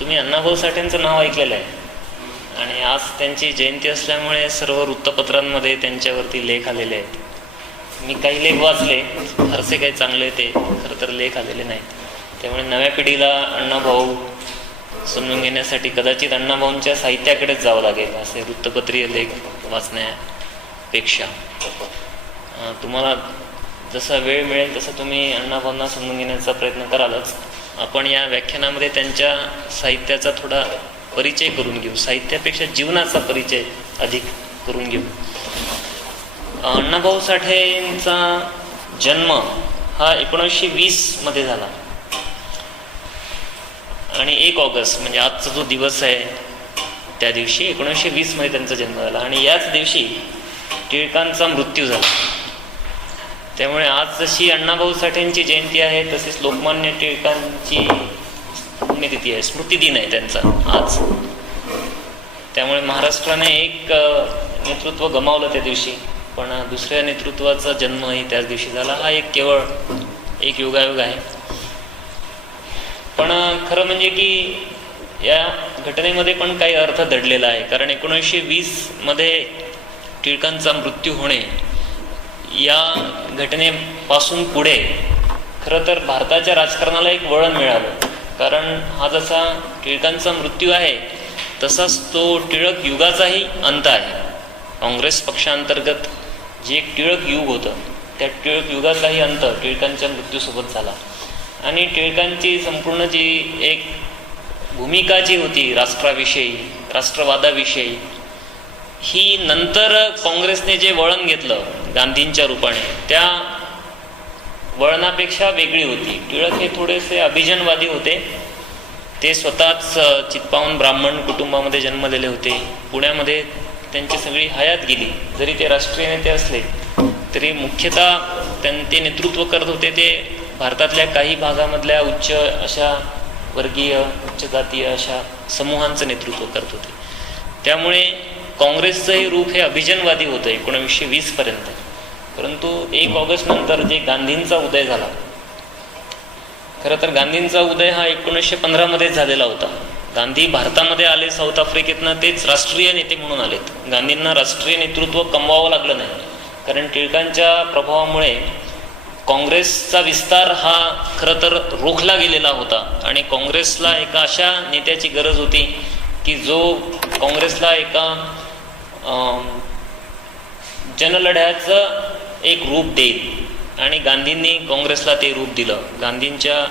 तुम्ही अण्णाभाऊ साठेंचं नाव ऐकलेलं आहे आणि आज त्यांची जयंती असल्यामुळे सर्व वृत्तपत्रांमध्ये त्यांच्यावरती लेख आलेले आहेत. मी काही लेख वाचले, फारसे काही चांगले ते खरं तर लेख आलेले नाहीत. त्यामुळे नव्या पिढीला अण्णाभाऊ समजून घेण्यासाठी कदाचित अण्णाभाऊंच्या साहित्याकडेच जावं लागेल असे वृत्तपत्रीय लेख वाचण्यापेक्षा. तुम्हाला जसा वेळ मिळेल तसं तुम्ही अण्णाभाऊंना समजून घेण्याचा प्रयत्न करालच. आपण या व्याख्यानामध्ये त्यांच्या साहित्याचा थोडा परिचय करून घेऊ, साहित्यापेक्षा जीवनाचा परिचय अधिक करून घेऊ. अण्णाभाऊ साठेंचा जन्म हा 1920 झाला आणि 1 ऑगस्ट म्हणजे आजचा जो दिवस आहे त्या दिवशी 1920 त्यांचा जन्म झाला आणि याच दिवशी टिळकांचा मृत्यू झाला. त्यामुळे आज जशी अण्णाभाऊ साठेंची जयंती आहे तसेच लोकमान्य टिळकांची पुण्यतिथी आहे, स्मृतिदिन आहे त्यांचा आज. त्यामुळे महाराष्ट्राने एक नेतृत्व गमावलं त्या दिवशी, पण दुसऱ्या नेतृत्वाचा जन्मही त्याच दिवशी झाला. हा केवळ एक योगायोग आहे. पण खरं म्हणजे की या घटनेमध्ये पण काही अर्थ दडलेला आहे. कारण 1920 टिळकांचा मृत्यू होणे या घटनेपासून पुढे खरं तर भारताच्या राजकारणाला एक वळण मिळालं. कारण हा जसा टिळकांचा मृत्यू आहे तसाच तो टिळक युगाचाही अंत आहे. काँग्रेस पक्षांतर्गत जे एक टिळक युग होतं त्या टिळक युगाचाही अंत टिळकांच्या मृत्यूसोबत झाला. आणि टिळकांची संपूर्ण जी एक भूमिका जी होती राष्ट्राविषयी, राष्ट्रवादाविषयी, ही नंतर काँग्रेसने जे वळण घेतलं गांधींच्या रूपाने त्या वळणापेक्षा वेगळी होती. टिळक हे थोडेसे अभिजनवादी होते. ते स्वतःच चित्पावन ब्राह्मण कुटुंबामध्ये जन्मलेले होते. पुण्यामध्ये त्यांची सगळी हयात गेली. जरी ते राष्ट्रीय नेते असले तरी मुख्यतः ते नेतृत्व करत होते ते भारतातल्या काही भागामधल्या उच्च अशा वर्गीय, उच्च जातीय अशा समूहांचं नेतृत्व करत होते. त्यामुळे काँग्रेसचंही रूप हे अभिजनवादी होतं 1920 पर्यंत. परंतु 1 ऑगस्ट नंतर जे गांधींचा उदय झाला, खरं तर गांधींचा उदय हा 1915 झालेला होता. गांधी भारतामध्ये आले साऊथ आफ्रिकेतनं, तेच राष्ट्रीय नेते म्हणून आलेत. गांधींना राष्ट्रीय नेतृत्व कमवावं लागलं नाही, कारण टिळकांच्या प्रभावामुळे काँग्रेसचा विस्तार हा खरं तर रोखला गेलेला होता. आणि काँग्रेसला एका अशा नेत्याची गरज होती की जो काँग्रेसला एका जनलढ्याचं एक रूप देईल. आणि गांधींनी काँग्रेसला ते रूप दिलं. गांधींच्या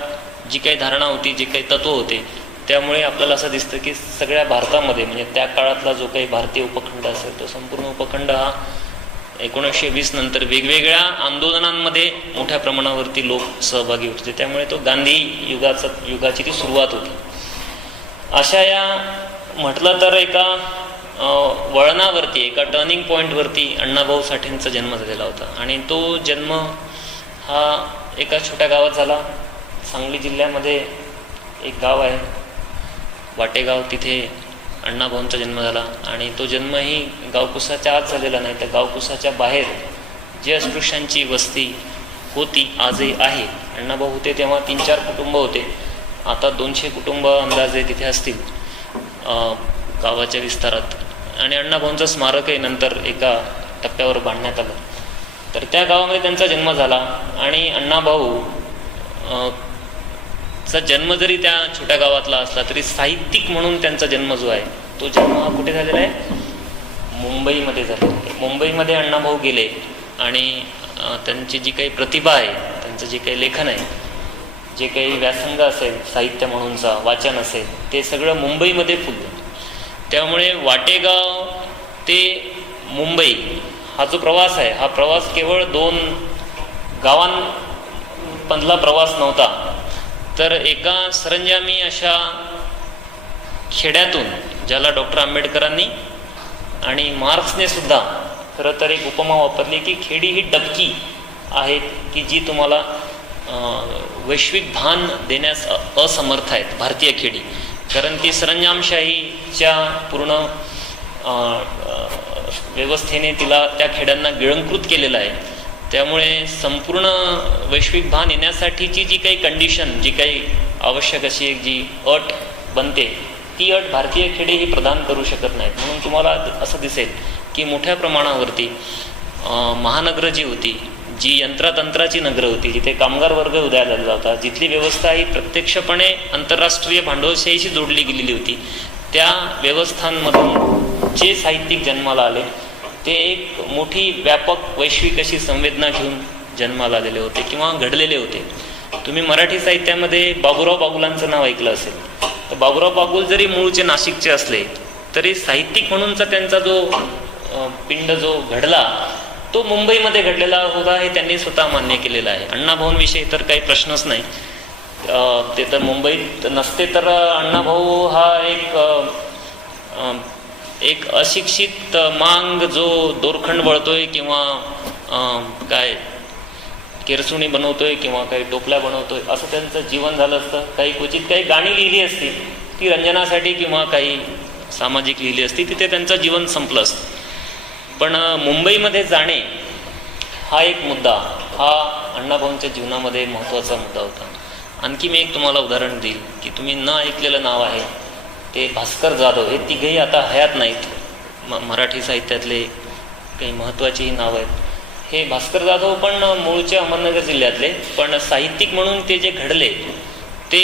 जी काही धारणा होती, जे काही तत्व होते, त्यामुळे आपल्याला असं दिसतं की सगळ्या भारतामध्ये म्हणजे त्या काळातला जो काही भारतीय उपखंड असेल तो संपूर्ण उपखंड हा 1920 नंतर वेगवेगळ्या आंदोलनांमध्ये मोठ्या प्रमाणावरती लोक सहभागी होते. त्यामुळे तो गांधी युगाची ती सुरुवात होती. अशा या म्हटलं तर एका वळणावरती, एका टर्निंग पॉईंटवरती अण्णाभाऊ साठेंचा जन्म झालेला होता. आणि तो जन्म हा एका छोट्या गावात झाला. सांगली जिल्ह्यामध्ये एक गाव आहे वाटेगाव, तिथे अण्णाभाऊंचा जन्म झाला. आणि तो जन्मही गावकुसाच्या आत झालेला नाही, तर गावकुसाच्या बाहेर जे अस्पृश्यांची वस्ती होती, आजही आहे. अण्णाभाऊ होते तेव्हा 3-4 कुटुंब होते. आता 200 कुटुंब अंदाजे तिथे असतील गावाच्या विस्तारात. आणि अण्णाभाऊंचं स्मारकही नंतर एका टप्प्यावर बांधण्यात आलं. तर त्या गावामध्ये त्यांचा जन्म झाला. आणि अण्णाभाऊ चा जन्म जरी त्या छोट्या गावातला असला तरी साहित्यिक म्हणून त्यांचा जन्म जो आहे तो जन्म हा कुठे झालेला आहे? मुंबईमध्ये झाला. मुंबईमध्ये अण्णाभाऊ गेले आणि त्यांची जी काही प्रतिभा आहे, त्यांचं जे काही लेखन आहे, जे काही व्यासंग असेल, साहित्य म्हणूनचा वाचन असेल, ते सगळं मुंबईमध्ये फुललं. त्यामुळे वाटेगाव ते मुंबई हा जो प्रवास आहे, हा प्रवास केवळ 2 गावांमधला प्रवास नव्हता, तर एका सरंजामी अशा खेड्यातून, ज्याला डॉक्टर आंबेडकरांनी आणि मार्क्सने सुद्धा खरं तर एक उपमा वापरली की खेडी ही डबकी आहेत की जी तुम्हाला वैश्विक भान देण्यास असमर्थ आहेत, भारतीय खेडी. कारण ती सरंजामशाहीच्या पूर्ण व्यवस्थेने त्या खेड्यांना गिळंकृत केलेलं आहे. त्यामुळे संपूर्ण वैश्विक भान येण्यासाठीची जी काही कंडिशन, जी काही आवश्यक अशी एक जी अट बनते ती अट भारतीय खेडे ही प्रदान करू शकत नाहीत. म्हणून तुम्हाला असं दिसेल की मोठ्या प्रमाणावरती महानगरं जी होती, जी यंत्रतंत्राची नगरं होती, जिथे कामगार वर्ग उदयाला होता, जिथली व्यवस्था ही प्रत्यक्षपणे आंतरराष्ट्रीय भांडवलशाहीशी जोडली गेलेली होती, त्या व्यवस्थांमधून जे साहित्यिक जन्माला आले ते एक मोठी व्यापक वैश्विक अशी संवेदना घेऊन जन्माला आलेले होते किंवा घडलेले होते. तुम्ही मराठी साहित्यामध्ये बाबूराव बागुलांचं नाव ऐकलं असेल. तर बाबूराव बागुल जरी मूळचे नाशिकचे असले तरी साहित्यिक म्हणूनचा त्यांचा जो पिंड जो घडला तो मुंबईमध्ये घडलेला होता हे त्यांनी स्वतः मान्य केलेलं आहे. अण्णाभाऊंविषयी तर काही प्रश्नच नाही. ते तर मुंबईत नसते तर अण्णाभाऊ हा एक अशिक्षित मांग जो दोरखंड बळतोय किंवा काय केरसुणी बनवतोय किंवा काही टोपल्या बनवतोय असं त्यांचं जीवन झालं असतं. काही क्वचित काही गाणी लिहिली असती ती रंजनासाठी किंवा काही सामाजिक लिहिली असती, तिथे त्यांचं जीवन संपलं असतं. पण मुंबईमध्ये जाणे हा एक मुद्दा हा अण्णाभाऊंच्या जीवनामध्ये महत्त्वाचा मुद्दा होता. आणखी मी एक तुम्हाला उदाहरण देईल की तुम्ही न ऐकलेलं नाव आहे ते भास्कर जाधव. हे तिघेही आता हयात नाहीत. मराठी साहित्यातले काही महत्त्वाचीही नावं आहेत. हे भास्कर जाधव पण मूळचे अहमदनगर जिल्ह्यातले, पण साहित्यिक म्हणून ते जे घडले ते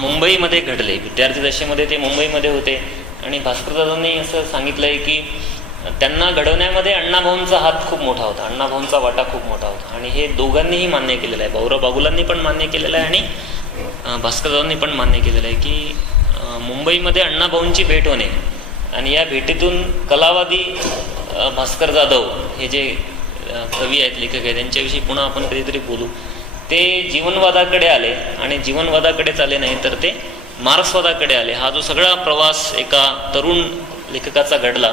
मुंबईमध्ये घडले. विद्यार्थी दशेमध्ये ते मुंबईमध्ये होते आणि भास्कर जाधवनी असं सांगितलं आहे की त्यांना घडवण्यामध्ये अण्णाभाऊंचा हात खूप मोठा होता, अण्णाभाऊंचा वाटा खूप मोठा होता. आणि हे दोघांनीही मान्य केलेलं आहे. बाबूराव बागुलांनी पण मान्य केलेलं आहे आणि भास्कर जाधवनी पण मान्य केलेलं आहे की मुंबईमध्ये अण्णाभाऊंची भेट होणे आणि या भेटीतून कलावादी भास्कर जाधव हे जे कवी आहेत, लेखक आहेत, त्यांच्याविषयी पुन्हा आपण कधीतरी बोलू. ते जीवनवादाकडे आले आणि जीवनवादाकडेच आले नाही तर ते मार्क्सवादाकडे आले. हा जो सगळा प्रवास एका तरुण लेखकाचा घडला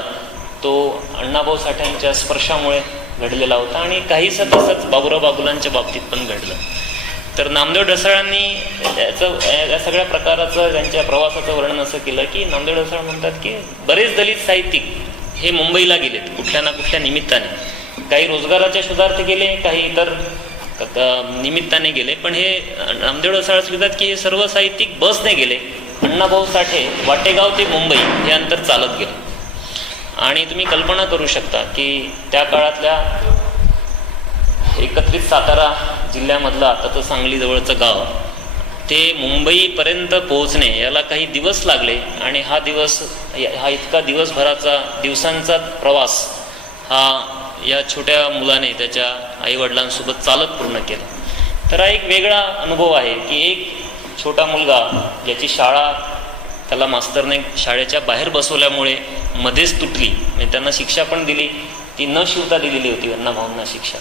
तो अण्णाभाऊ साठ्यांच्या स्पर्शामुळे घडलेला होता आणि काहीसं तसंच बाबूराव बागुलांच्या बाबतीत पण घडलं. तर नामदेव ढसाळांनी या सगळ्या प्रकाराचं त्यांच्या प्रवासाचं वर्णन असं केलं की नामदेव ढसाळ म्हणतात की बरेच दलित साहित्यिक हे मुंबईला गेलेत कुठल्या ना कुठल्या निमित्ताने. काही रोजगाराच्या शोधार्थ गेले, काही इतर निमित्ताने गेले. पण हे नामदेव ढसाळ लिहितात की हे सर्व साहित्यिक बसने गेले. अण्णाभाऊ साठे वाटेगाव ते मुंबई हे अंतर चालत गेले. आणि तुम्ही कल्पना करू शकता की त्या काळातल्या एकत्रित सातारा जिल्ह्यामधलं आता तर सांगली जवळचं गाव ते मुंबईपर्यंत पोहोचणे याला काही दिवस लागले. आणि हा इतका दिवसांचा प्रवास हा या छोट्या मुलाने त्याच्या आईवडिलांसोबत चालत पूर्ण केला. तर हा एक वेगळा अनुभव आहे की एक छोटा मुलगा ज्याची शाळा त्याला मास्तरने शाळेच्या बाहेर बसवल्यामुळे मध्येच तुटली, म्हणजे त्यांना शिक्षा पण दिली, ती न शिवता दिलेली होती अण्णाभाऊंना शिक्षा.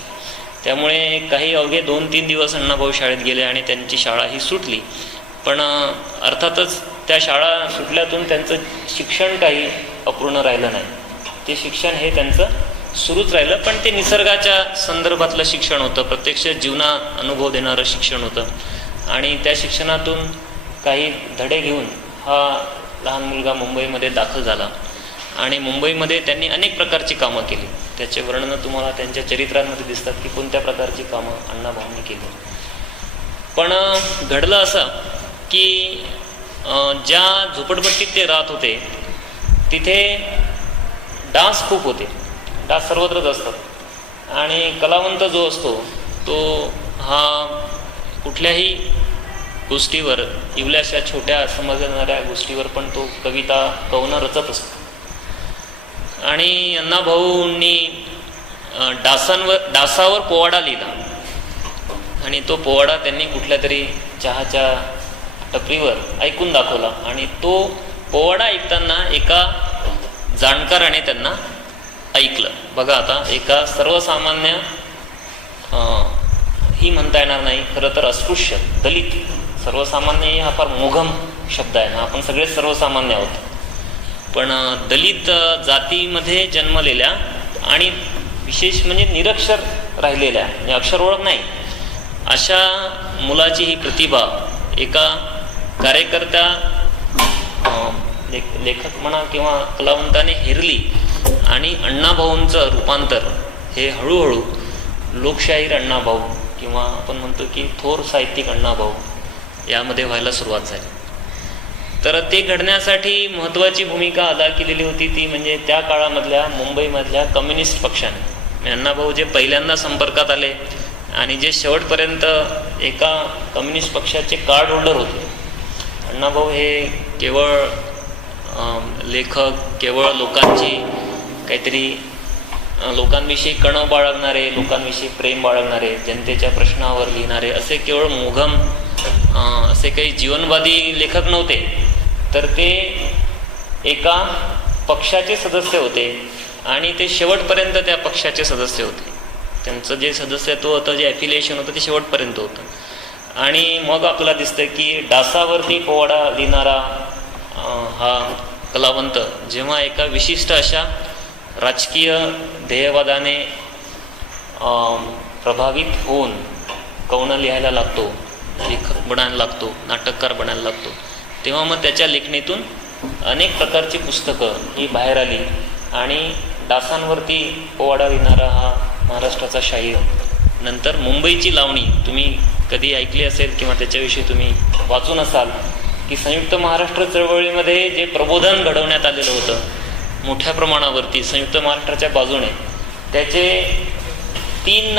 त्यामुळे काही अवघे 2-3 दिवस अण्णाभाऊ शाळेत गेले आणि त्यांची शाळा ही सुटली. पण अर्थातच त्या शाळा सुटल्यातून त्यांचं शिक्षण काही अपूर्ण राहिलं नाही. ते शिक्षण हे त्यांचं सुरूच राहिलं, पण ते निसर्गाच्या संदर्भातलं शिक्षण होतं, प्रत्यक्ष जीवना अनुभव देणारं शिक्षण होतं. आणि त्या शिक्षणातून काही धडे घेऊन हा लहान मुलगा मुंबईमध्ये दाखल झाला आणि मुंबईमध्ये त्यांनी अनेक प्रकारची कामं केली. त्याचे वर्णनं तुम्हाला त्यांच्या चरित्रांमध्ये दिसतात की कोणत्या प्रकारची कामं अण्णाभाऊंनी केली. पण घडलं असं की ज्या झोपडपट्टीत ते राहत होते तिथे डान्स खूप होते. डान्स सर्वत्रच असतात आणि कलावंत जो असतो तो हा कुठल्याही गोष्टीवर, इवल्याशा छोट्या समजणाऱ्या गोष्टीवर पण तो कविता कवनं रचत असतो. आणि अण्णाभाऊंनी डासावर पोवाडा लिहिला आणि तो पोवाडा त्यांनी कुठल्या तरी चहाच्या टपरीवर ऐकून दाखवला. आणि तो पोवाडा ऐकताना एका जाणकाराने त्यांना ऐकलं. बघा आता एका सर्वसामान्य ही म्हणता येणार नाही, खरं तर अस्पृश्य दलित, सर्वसामान्य हा फार मोघम शब्द आहे ना, आपण सगळेच सर्वसामान्य आहोत. पण दलित जातीमध्ये जन्मलेल्या आणि विशेष म्हणजे निरक्षर राहिलेल्या, म्हणजे अक्षर ओळख नाही, अशा मुलाची ही प्रतिभा एका कार्यकर्त्या लेखक म्हणा किंवा कलावंताने हेरली आणि अण्णाभाऊंचं रूपांतर हे हळूहळू लोकशाहीर अण्णाभाऊ किंवा आपण म्हणतो की थोर साहित्यिक अण्णाभाऊ यामध्ये व्हायला सुरुवात झाली. तर ते घडण्यासाठी महत्त्वाची भूमिका अदा केलेली होती ती म्हणजे त्या काळामधल्या मुंबईमधल्या कम्युनिस्ट पक्षाने. अण्णाभाऊ जे पहिल्यांदा संपर्कात आले आणि जे शेवटपर्यंत एका कम्युनिस्ट पक्षाचे कार्ड होल्डर होते. अण्णाभाऊ हे केवळ लेखक, केवळ लोकांची काहीतरी लोकांविषयी कणव बाळगणारे, लोकांविषयी प्रेम बाळगणारे, जनतेच्या प्रश्नावर लिहिणारे असे केवळ मोघम असे काही जीवनवादी लेखक नव्हते, तर ते एका पक्षाचे सदस्य होते आणि ते शेवटपर्यंत त्या पक्षाचे सदस्य होते. त्यांचं जे सदस्यत्व होतं, जे ॲफिलिएशन होतं ते शेवटपर्यंत होतं. आणि मग आपल्याला दिसतं की डासावरती पोवाडा लिहिणारा हा कलावंत जेव्हा एका विशिष्ट अशा राजकीय ध्येयवादाने प्रभावित होऊन कवनं लिहायला लागतो, लेखक बनायला लागतो, नाटककार बनायला लागतो, तेव्हा मग त्याच्या लेखणीतून अनेक प्रकारची पुस्तकं ही बाहेर आली आणि डासांवरती पोवाडा लिहिणारा हा महाराष्ट्राचा शाहीर, नंतर मुंबईची लावणी तुम्ही कधी ऐकली असेल किंवा त्याच्याविषयी तुम्ही वाचून असाल की संयुक्त महाराष्ट्र चळवळीमध्ये जे प्रबोधन घडवण्यात आलेलं होतं मोठ्या प्रमाणावरती संयुक्त महाराष्ट्राच्या बाजूने, त्याचे 3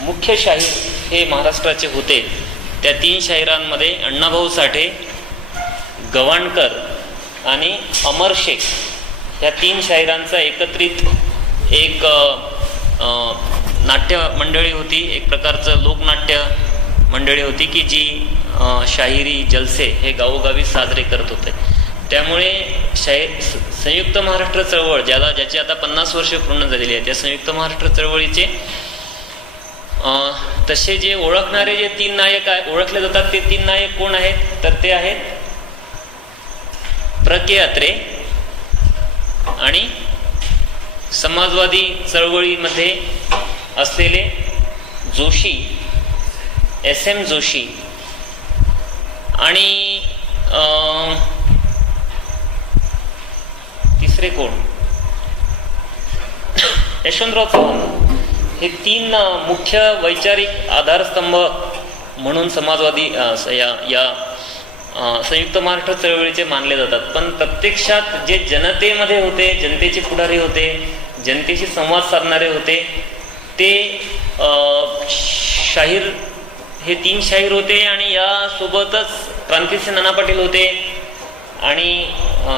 मुख्य शाहीर हे महाराष्ट्राचे होते. त्या 3 शाहिरांमध्ये अण्णाभाऊ साठे, गवाणकर आणि अमर शेख ह्या 3 शाहिरांचा एकत्रित एक नाट्य मंडळी होती, एक प्रकारचं लोकनाट्य मंडळी होती की जी शाहिरी जलसे हे गावोगावी साजरे करत होते. त्यामुळे संयुक्त महाराष्ट्र चळवळ ज्याची आता 50 वर्ष पूर्ण झालेली आहे, त्या संयुक्त महाराष्ट्र चळवळीचे तसे जे ओळखणारे जे 3 नायक ओळखले जातात ते 3 नायक कोण आहेत, तर ते आहेत प्र के अत्रे आणि समाजवादी चळवळीमध्ये असलेले जोशी, SM जोशी आणि तिसरे कोण, यशवंतराव चव्हाण. हे 3 मुख्य वैचारिक आधारस्तंभ म्हणून समाजवादी या संयुक्त महाराष्ट्र चळवळीचे मानले जातात. पण प्रत्यक्षात जे जनतेमध्ये होते, जनतेचे पुढारी होते, जनतेशी संवाद साधणारे होते, ते शाहीर हे 3 शाहीर होते. आणि यासोबतच क्रांतिसिंह नाना पाटील होते आणि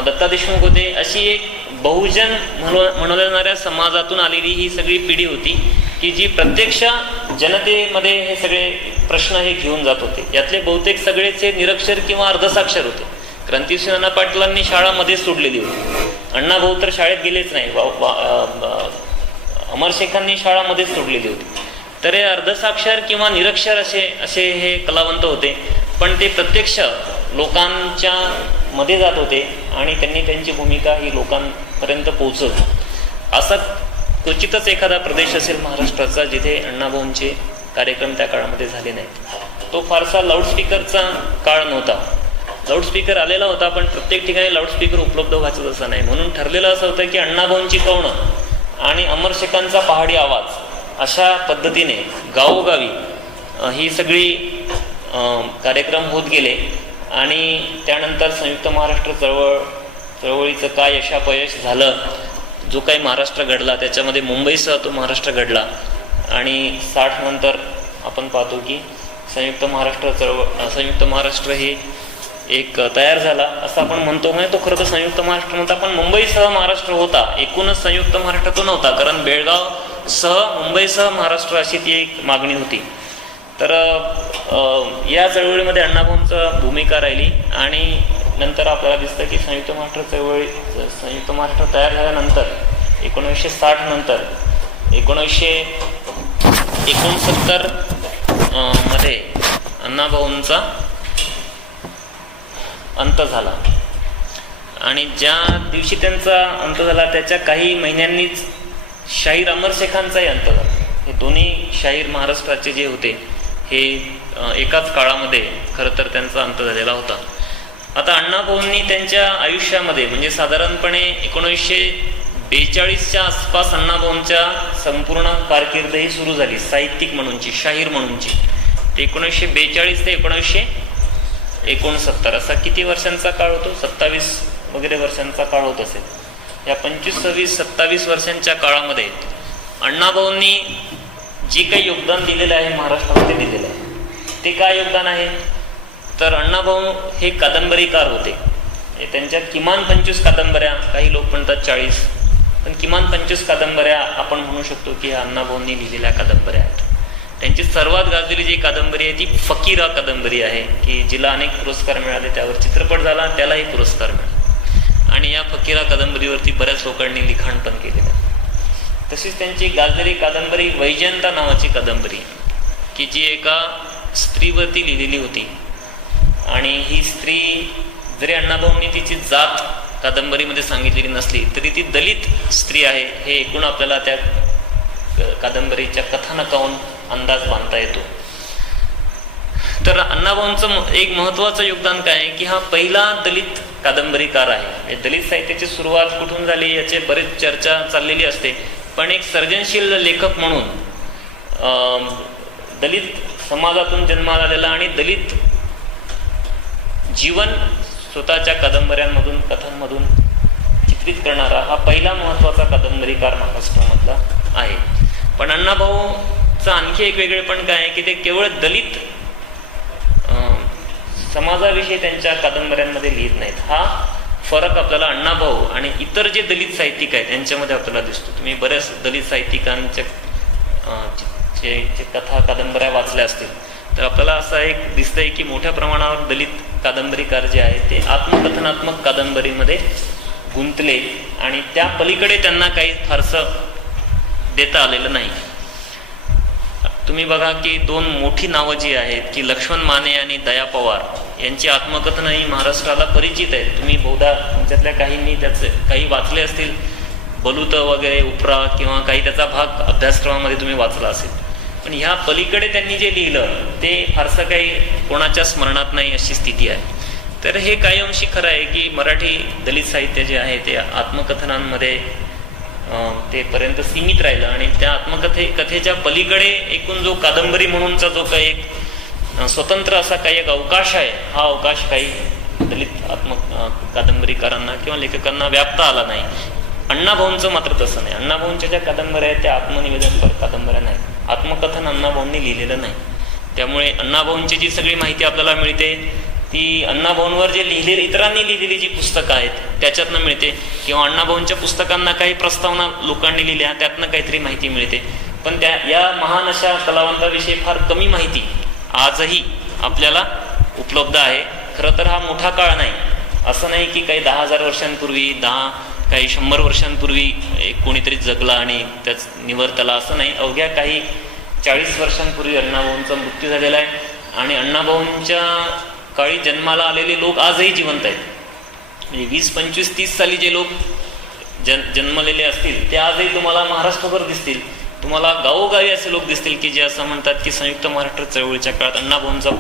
दत्ता देशमुख होते. अशी एक बहुजन म्हणवल्या जाणाऱ्या समाजातून आलेली ही सगळी पिढी होती की जी प्रत्यक्ष जनतेमध्ये हे सगळे प्रश्न हे घेऊन जात होते. यातले बहुतेक सगळेचे निरक्षर किंवा अर्धसाक्षर होते. क्रांतिसिंह नाना पाटलांनी शाळा मध्येच सोडलेली होती. अण्णाभाऊ तर शाळेत गेलेच नाही. अमर शेखांनी शाळा मध्येच सोडलेली होती. तर हे अर्धसाक्षर किंवा निरक्षर असे हे कलावंत होते, पण ते प्रत्यक्ष लोकांच्या मध्ये जात होते आणि त्यांनी त्यांची भूमिका ही लोकांपर्यंत पोहोचवली. असा क्वचितच एखादा प्रदेश असेल महाराष्ट्राचा जिथे अण्णाभाऊंचे कार्यक्रम त्या काळामध्ये झाले नाहीत. तो फारसा लाऊडस्पीकरचा काळ नव्हता. लाऊडस्पीकर आलेला होता, पण प्रत्येक ठिकाणी लाऊडस्पीकर उपलब्ध व्हायचं तसं नाही. म्हणून ठरलेलं असं होतं की अण्णाभाऊंची कवनं आणि अमर शेखांचा पहाडी आवाज अशा पद्धतीने गावोगावी ही सगळी कार्यक्रम होत गेले. आणि त्यानंतर संयुक्त महाराष्ट्र चळवळीचं काय यशापयश झालं, जो काही महाराष्ट्र घडला त्याच्यामध्ये मुंबईसह तो महाराष्ट्र घडला. आणि 60 नंतर आपण पाहतो की संयुक्त महाराष्ट्र हे एक तयार झाला असं आपण म्हणतो. म्हणजे तो खरं तर संयुक्त महाराष्ट्र नव्हता, पण मुंबईसह महाराष्ट्र होता. एकूणच संयुक्त महाराष्ट्र तो नव्हता, कारण बेळगावसह मुंबईसह महाराष्ट्र अशी ती एक मागणी होती. तर या चळवळीमध्ये अण्णाभाऊंचं भूमिका राहिली. आणि नंतर आपल्याला दिसतं की संयुक्त महाराष्ट्र तयार झाल्यानंतर 1960 नंतर 1969 मध्ये अण्णाभाऊंचा अंत झाला. आणि ज्या दिवशी त्यांचा अंत झाला त्याच्या काही महिन्यांनीच शाहीर अमर शेखांचाही अंत झाला. हे दोन्ही शाहीर महाराष्ट्राचे जे होते हे एकाच काळामध्ये खरं तर त्यांचा अंत झालेला होता. आता अण्णाभाऊंनी त्यांच्या आयुष्यामध्ये म्हणजे साधारणपणे 1942च्या आसपास अण्णाभाऊंच्या संपूर्ण कारकीर्द ही सुरू झाली साहित्यिक म्हणूनची, शाहीर म्हणूनची. ते 1942 ते 69 असा किती वर्षांचा काळ होतो? 27 वगैरे वर्षांचा काळ होत असेल. या 25, 26, 27 वर्षांच्या काळामध्ये अण्णाभाऊंनी जे काही योगदान दिलेलं आहे महाराष्ट्रामध्ये दिलेलं आहे. ते काय योगदान आहे? तर अण्णाभाऊ हे कादंबरीकार होते. त्यांच्या किमान 25 कादंबऱ्या, काही लोक म्हणतात 40, पण किमान 25 कादंबऱ्या आपण म्हणू शकतो की ह्या अण्णाभाऊंनी लिहिलेल्या कादंबऱ्या आहेत. त्यांची सर्वात गाजलेली जी कादंबरी आहे ती फकीरा कादंबरी आहे, की जिला अनेक पुरस्कार मिळाले. त्यावर चित्रपट झाला, त्यालाही पुरस्कार मिळाला. आणि या फकीरा कादंबरीवरती बऱ्याच लोकांनी लिखाण पण केलेलं आहे. तशीच त्यांची गाजलेली कादंबरी वैजयंता नावाची कादंबरी, की जी एका स्त्रीवरती लिहिलेली होती. आणि ही स्त्री, जरी अण्णाभाऊंनी तिची जात कादंबरीमध्ये सांगितलेली नसली तरी ती दलित स्त्री आहे हे एकूण आपल्याला त्या कादंबरीच्या कथानकावरून अंदाज बांधता येतो. तर अण्णाभाऊंचं एक महत्त्वाचं योगदान काय आहे की हा पहिला दलित कादंबरीकार आहे. दलित साहित्याची सुरुवात कुठून झाली याचे बरेच चर्चा चाललेली असते, पण एक सर्जनशील लेखक म्हणून दलित समाजातून जन्माला आलेला आणि दलित जीवन स्वतःच्या कादंबऱ्यांमधून, कथांमधून चित्रित करणारा हा पहिला महत्त्वाचा कादंबरीकार महाराष्ट्रामधला आहे. पण अण्णाभाऊचं आणखी एक वेगळेपण काय आहे की ते केवळ दलित समाजाविषयी त्यांच्या कादंबऱ्यांमध्ये लिहित नाहीत. हा फरक आपल्याला अण्णाभाऊ आणि इतर जे दलित साहित्यिक आहेत यांच्यामध्ये आपल्याला दिसतो. तुम्ही बऱ्याच दलित साहित्यिकांच्या जे कथा कादंबऱ्या वाचल्या असतील तर आपल्याला असं एक दिसतंय की मोठ्या प्रमाणावर दलित कादंबरीकार जे आहेत ते आत्मकथनात्मक कादंबरीमध्ये गुंतले आणि त्या पलीकडे त्यांना काही फारसं देता आलेलं नाही. तुम्ही बघा की दोन मोठी नावं जी आहेत की लक्ष्मण माने आणि दया पवार यांची आत्मकथनं ही महाराष्ट्राला परिचित आहेत. तुम्ही बहुधा तुमच्यातल्या काहींनी त्याचे काही वाचले असतील, बलूत वगैरे, उपरा किंवा काही त्याचा भाग अभ्यासक्रमामध्ये तुम्ही वाचला असेल. पण ह्या पलीकडे त्यांनी जे लिहिलं ते फारसं काही कोणाच्या स्मरणात नाही अशी स्थिती आहे. तर हे काही अंशी खरं आहे की मराठी दलित साहित्य जे आहे ते आत्मकथनांमध्ये ते पर्यंत सीमित राहिलं आणि त्या कथेच्या पलीकडे एकूण जो कादंबरी म्हणूनचा जो काही एक स्वतंत्र असा काही एक अवकाश आहे, हा अवकाश काही दलित कादंबरीकारांना किंवा लेखकांना व्यापता आला नाही. अण्णाभाऊंचं मात्र तसं नाही. अण्णाभाऊंच्या ज्या कादंबऱ्या आहेत त्या आत्मनिवेदनपर कादंबऱ्या नाही, आत्मकथन अण्णाभाऊंनी लिहिलेलं नाही. त्यामुळे अण्णाभाऊंची जी सगळी माहिती आपल्याला मिळते ती अण्णाभाऊंवर जे लिहिलेली, इतरांनी लिहिलेली जी पुस्तकं आहेत त्याच्यातनं मिळते, किंवा अण्णाभाऊंच्या पुस्तकांना काही प्रस्तावना लोकांनी लिहिल्या त्यातनं काहीतरी माहिती मिळते. पण या महान अशा कलावंताविषयी फार कमी माहिती आजही आपल्याला उपलब्ध आहे. खरं तर हा मोठा काळ नाही, असं नाही की काही 10,000 वर्षांपूर्वी, काही 100 वर्षांपूर्वी कोणीतरी जगला आणि त्याच निवर्तला, असं नाही. अवघ्या काही 40 वर्षांपूर्वी अण्णाभाऊंचा मृत्यू झालेला आहे आणि अण्णाभाऊंच्या काळी जन्माला आलेले लोक आजही जिवंत आहेत. म्हणजे 20, 25, 30 साली जे लोक जन्मलेले असतील ते आजही तुम्हाला महाराष्ट्रभर दिसतील. तुम्हाला गावोगावी असे लोक दिसतील की जे असं म्हणतात की संयुक्त महाराष्ट्र चळवळीच्या काळात अण्णाभाऊंचा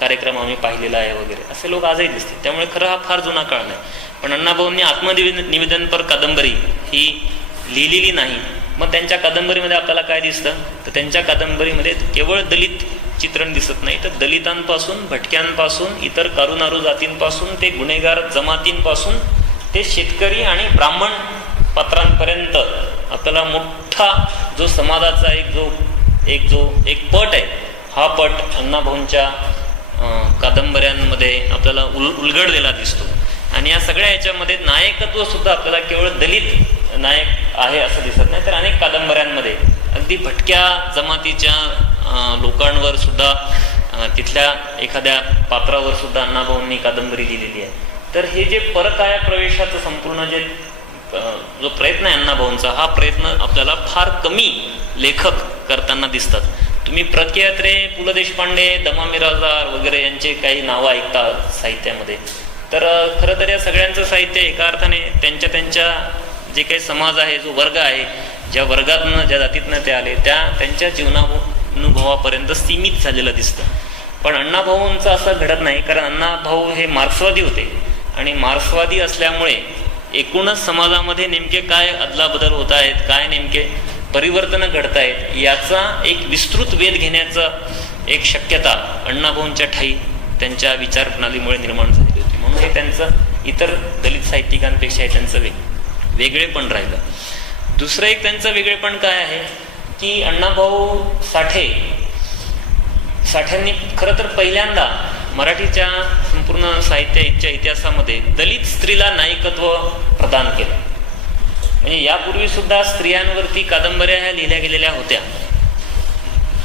कार्यक्रम आम्ही पाहिलेला आहे वगैरे, असे लोक आजही दिसतील. त्यामुळे खरं हा फार जुना काळ नाही. पण अण्णाभाऊंनी आत्मनिवेदनपर कादंबरी ही लिहिलेली नाही. मग त्यांच्या कादंबरीमध्ये आपल्याला काय दिसतं तर त्यांच्या कादंबरीमध्ये केवळ दलित चित्रण दिसत नाही, तर दलितांपासून, भटक्यांपासून, इतर कारुनारू जातींपासून ते गुन्हेगार जमातींपासून ते शेतकरी आणि ब्राह्मण पात्रांपर्यंत आपल्याला मोठा जो समाजाचा एक पट आहे, हा पट अण्णाभाऊंच्या कादंबऱ्यांमध्ये आपल्याला उलगडलेला दिसतो. आणि या सगळ्या याच्यामध्ये नायकत्व सुद्धा आपल्याला केवळ दलित नायक आहे असं दिसत नाही, तर अनेक कादंबऱ्यांमध्ये अगदी भटक्या जमातीच्या लोकांवर सुद्धा, तिथल्या एखाद्या पात्रावर सुद्धा अण्णाभाऊंनी कादंबरी लिहिलेली आहे. तर हे जे परकाया प्रवेशाचं संपूर्ण जो प्रयत्न आहे अण्णाभाऊंचा, हा प्रयत्न आपल्याला फार कमी लेखक करताना दिसतात. तुम्ही प्र के अत्रे, पु ल देशपांडे, द.मा. मिरासदार वगैरे यांचे काही नावं ऐकता साहित्यामध्ये. तर खरं तर या सगळ्यांचं साहित्य एका अर्थाने त्यांच्या जे काही समाज आहे, जो वर्ग आहे, ज्या वर्गातनं, ज्या जातीतनं ते आले, त्यांच्या जीवनानुभवापर्यंत सीमित झालेलं दिसतं. पण अण्णाभाऊंचं असं घडत नाही, कारण अण्णाभाऊ हे मार्क्सवादी होते आणि मार्क्सवादी असल्यामुळे एकूणच समाजामध्ये नेमके काय अदलाबदल होत आहेत, काय नेमके परिवर्तनं घडत आहेत, याचा एक विस्तृत वेध घेण्याचा एक शक्यता अण्णाभाऊंच्या ठायी त्यांच्या विचारप्रणालीमुळे निर्माण झालेली होती. म्हणून हे त्यांचं इतर दलित साहित्यिकांपेक्षा हे त्यांचं वेगळेपण राहिलं. दुसरं एक त्यांचं वेगळेपण काय आहे की अण्णाभाऊ साठ्यांनी खरं तर पहिल्यांदा मराठीच्या संपूर्ण साहित्याच्या इतिहासामध्ये दलित स्त्रीला नायकत्व प्रदान केलं. म्हणजे यापूर्वी सुद्धा स्त्रियांवरती कादंबऱ्या ह्या लिहिल्या गेलेल्या होत्या.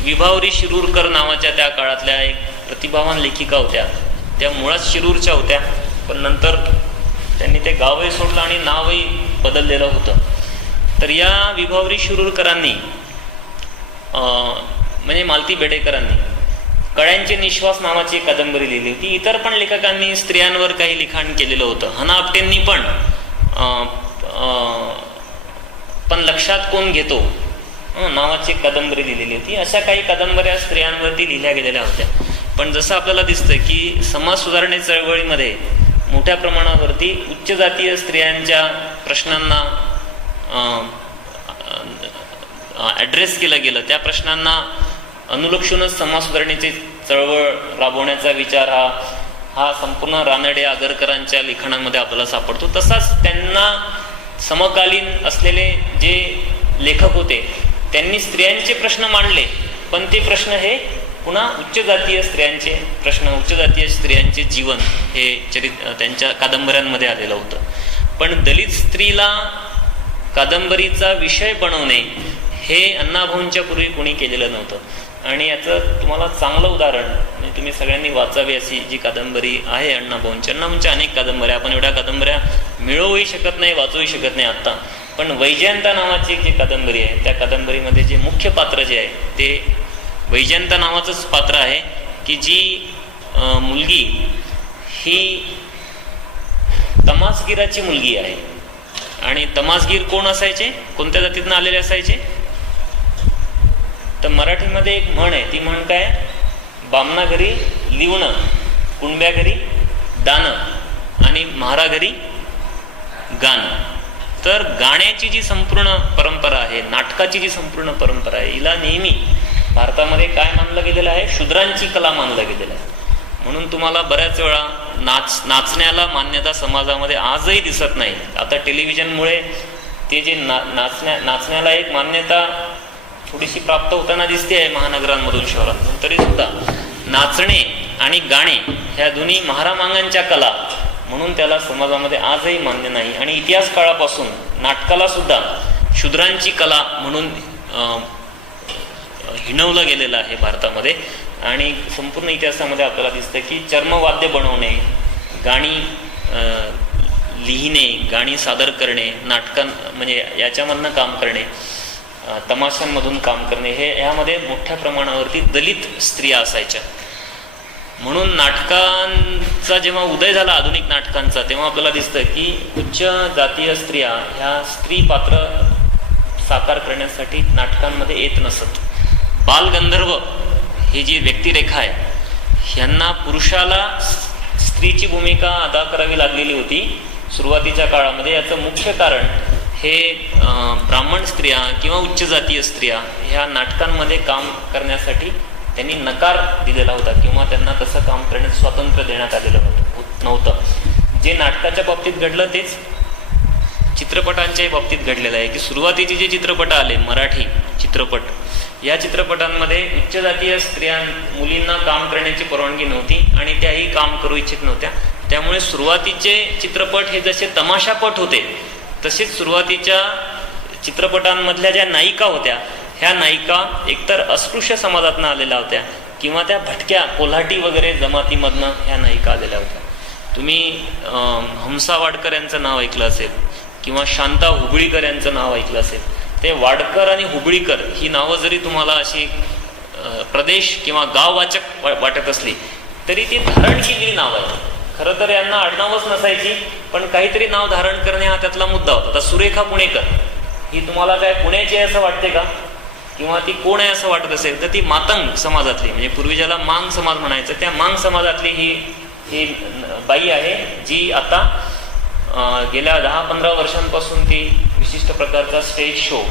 विभावरी शिरूरकर नावाच्या त्या काळातल्या एक प्रतिभावान लेखिका होत्या. त्या मुळात शिरूरच्या होत्या, पण नंतर त्यांनी ते गावही सोडलं आणि नावही बदललेलं होतं. तर या विभावरी शिरूरकरांनी म्हणजे मालती बेडेकरांनी कळ्यांचे निश्वास नावाची एक कादंबरी लिहिली होती. इतर पण लेखकांनी स्त्रियांवर काही लिखाण केलेलं होतं. हना आपटेंनी पण लक्षात कोण घेतो नावाची एक कादंबरी लिहिलेली होती. अशा काही कादंबऱ्या स्त्रियांवरती लिहिल्या गेलेल्या होत्या. पण जसं आपल्याला दिसतं की समाज सुधारणे चळवळीमध्ये मोठ्या प्रमाणावरती उच्च जातीय स्त्रियांच्या प्रश्नांना ॲड्रेस केलं गेलं. त्या प्रश्नांना अनुलक्षूनच समाज सुधारणेची चळवळ राबवण्याचा विचार हा संपूर्ण रानडे आगरकरांच्या लिखाणामध्ये आपल्याला सापडतो. तसाच त्यांना समकालीन असलेले जे लेखक होते त्यांनी स्त्रियांचे प्रश्न मांडले, पण ते प्रश्न हे पुन्हा उच्च जातीय स्त्रियांचे प्रश्न, उच्च जातीय स्त्रियांचे जीवन हे त्यांच्या कादंबऱ्यांमध्ये आलेलं होतं. पण दलित स्त्रीला कादंबरीचा विषय बनवणे हे अण्णाभाऊंच्या पूर्वी कोणी केलेलं नव्हतं. आणि याचं तुम्हाला चांगलं उदाहरण म्हणजे तुम्ही सगळ्यांनी वाचावी अशी जी कादंबरी आहे अण्णाभाऊंच्या अनेक कादंबऱ्या, आपण एवढ्या कादंबऱ्या मिळवूही शकत नाही, वाचूही शकत नाही आत्ता. पण वैजयंता नावाची जी कादंबरी आहे त्या कादंबरीमध्ये जे मुख्य पात्र जे आहे ते वैजयंता नावाचंच पात्र आहे की जी मुलगी ही तमासगीराची मुलगी आहे. आणि तमासगीर कोण असायचे, कोणत्या जातीतून आलेले असायचे? तर मराठीमध्ये एक म्हण आहे, ती म्हण काय? बामणा घरी लिवणं, कुणब्या घरी दाणं आणि म्हारा घरी गाणं. तर गाण्याची जी संपूर्ण परंपरा आहे, नाटकाची जी संपूर्ण परंपरा आहे, हिला नेहमी भारतामध्ये काय मानलं गेलेलं आहे? शूद्रांची कला मानलं गेलेलं आहे. म्हणून तुम्हाला बऱ्याच वेळा नाचण्याला मान्यता समाजामध्ये आजही दिसत नाही. आता टेलिव्हिजनमुळे ते जे नाचण्याला एक मान्यता थोडीशी प्राप्त होताना दिसते आहे महानगरांमधून शहरातून, तरी सुद्धा नाचणे आणि गाणे ह्या दोन्ही महारामांगांच्या कला म्हणून त्याला समाजामध्ये आजही मान्य नाही. आणि इतिहास काळापासून नाटकाला सुद्धा शूद्रांची कला म्हणून हिणवलं गेलेलं आहे भारतामध्ये. आणि संपूर्ण इतिहासामध्ये आपल्याला दिसतं की चर्मवाद्य बनवणे, गाणी लिहिणे, गाणी सादर करणे, नाटकां म्हणजे याच्यामधनं काम करणे, तमाशांमधून काम करणे, हे यामध्ये मोठ्या प्रमाणावरती दलित स्त्रिया असायच्या. म्हणून नाटकांचा जेव्हा उदय झाला आधुनिक नाटकांचा, तेव्हा आपल्याला दिसतं की उच्च जातीय स्त्रिया ह्या स्त्री पात्र साकार करण्यासाठी नाटकांमध्ये येत नसत. बालगंधर्व ही जी व्यक्तिरेखा आहे, ह्यांना पुरुषाला स्त्रीची भूमिका अदा करावी लागलेली होती सुरुवातीच्या काळामध्ये. याचं मुख्य कारण हे ब्राह्मण स्त्रिया किंवा उच्च जातीय स्त्रिया ह्या नाटकांमध्ये काम करण्यासाठी त्यांनी नकार दिलेला होता किंवा त्यांना तसं काम करण्याचं स्वातंत्र्य देण्यात आलेलं नव्हतं. जे नाटकाच्या बाबतीत घडलं तेच चित्रपटांच्याही बाबतीत घडलेलं आहे की सुरुवातीचे जे चित्रपट आले, मराठी चित्रपट, या चित्रपटांमध्ये उच्च जातीय स्त्रिया मुलींना काम करण्याची परवानगी नव्हती आणि त्याही काम करू इच्छित नव्हत्या. त्यामुळे सुरुवातीचे चित्रपट हे जसे तमाशापट होते, तसेच सुरुवातीच्या चित्रपटांमधल्या ज्या नायिका होत्या ह्या नायिका एकतर अस्पृश्य समाजातनं आलेल्या होत्या किंवा त्या भटक्या कोल्हाटी वगैरे जमातीमधनं ह्या नायिका आलेल्या होत्या. तुम्ही हंसा वाडकर यांचं नाव ऐकलं असेल किंवा शांता हुबळीकर यांचं नाव ऐकलं असेल. ते वाडकर आणि हुबळीकर ही नावं जरी तुम्हाला अशी प्रदेश किंवा गाववाचक वाटत असली तरी ती धारण केलेली नाव आहे. खरं तर यांना आडनावच नसायची, पण काहीतरी नाव धारण करणे हा त्यातला मुद्दा होता. आता सुरेखा पुणेकर ही तुम्हाला काय पुण्याची आहे असं वाटते का? किंवा ती कोण आहे असं वाटत असेल तर ती मातंग समाजातली, म्हणजे पूर्वी ज्याला मांग समाज म्हणायचं, त्या मांग समाजातली ही बाई आहे, जी आता गेल्या 10-15 वर्षांपासून ती विशिष्ट प्रकारचा स्टेज शो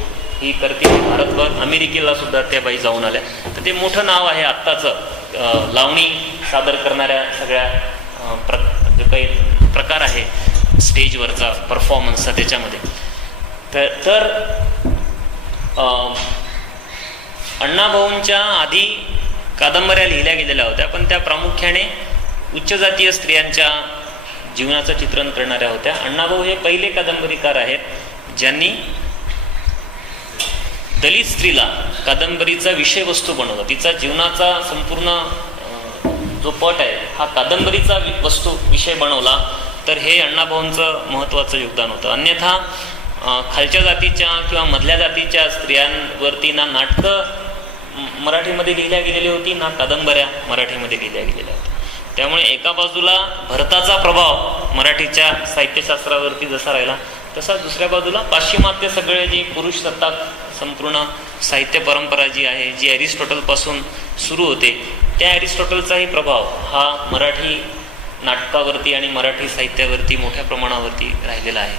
ही करते. भारतभर, अमेरिकेला सुद्धा त्या बाई जाऊन आल्या. तर ते मोठं नाव आहे आत्ताचं. लावणी सादर करणाऱ्या सगळ्या जो काही प्रकार आहे स्टेजवरचा परफॉर्मन्सचा त्याच्यामध्ये तर अण्णाभाऊंच्या आधी कादंबऱ्या लिहिल्या गेलेल्या होत्या, पण त्या प्रामुख्याने उच्च जातीय स्त्रियांच्या जीवनाचं चित्रण करणाऱ्या होत्या. अण्णाभाऊ हे पहिले कादंबरीकार आहेत ज्यांनी दलित स्त्रीला कादंबरीचा विषयवस्तू बनवला. तिचा जीवनाचा संपूर्ण जो पट आहे हा कादंबरीचा विषय बनवला. तर हे अण्णाभाऊंचं महत्त्वाचं योगदान होतं. अन्यथा खालच्या जातीच्या किंवा मधल्या जातीच्या स्त्रियांवरती ना नाटकं मराठीमध्ये लिहिल्या गेलेली होती, ना कादंबऱ्या मराठीमध्ये लिहिल्या गेलेल्या होत्या. त्यामुळे एका बाजूला भारताचा प्रभाव मराठीच्या साहित्यशास्त्रावरती जसा राहिला, तसाच दुसऱ्या बाजूला पाश्चिमात्य सगळे जी पुरुष सत्ताक संपूर्ण साहित्य परंपरा जी आहे, जी ॲरिस्टॉटलपासून सुरू होते, त्या ॲरिस्टॉटलचाही प्रभाव हा मराठी नाटकावरती आणि मराठी साहित्यावरती मोठ्या प्रमाणावरती राहिलेला आहे.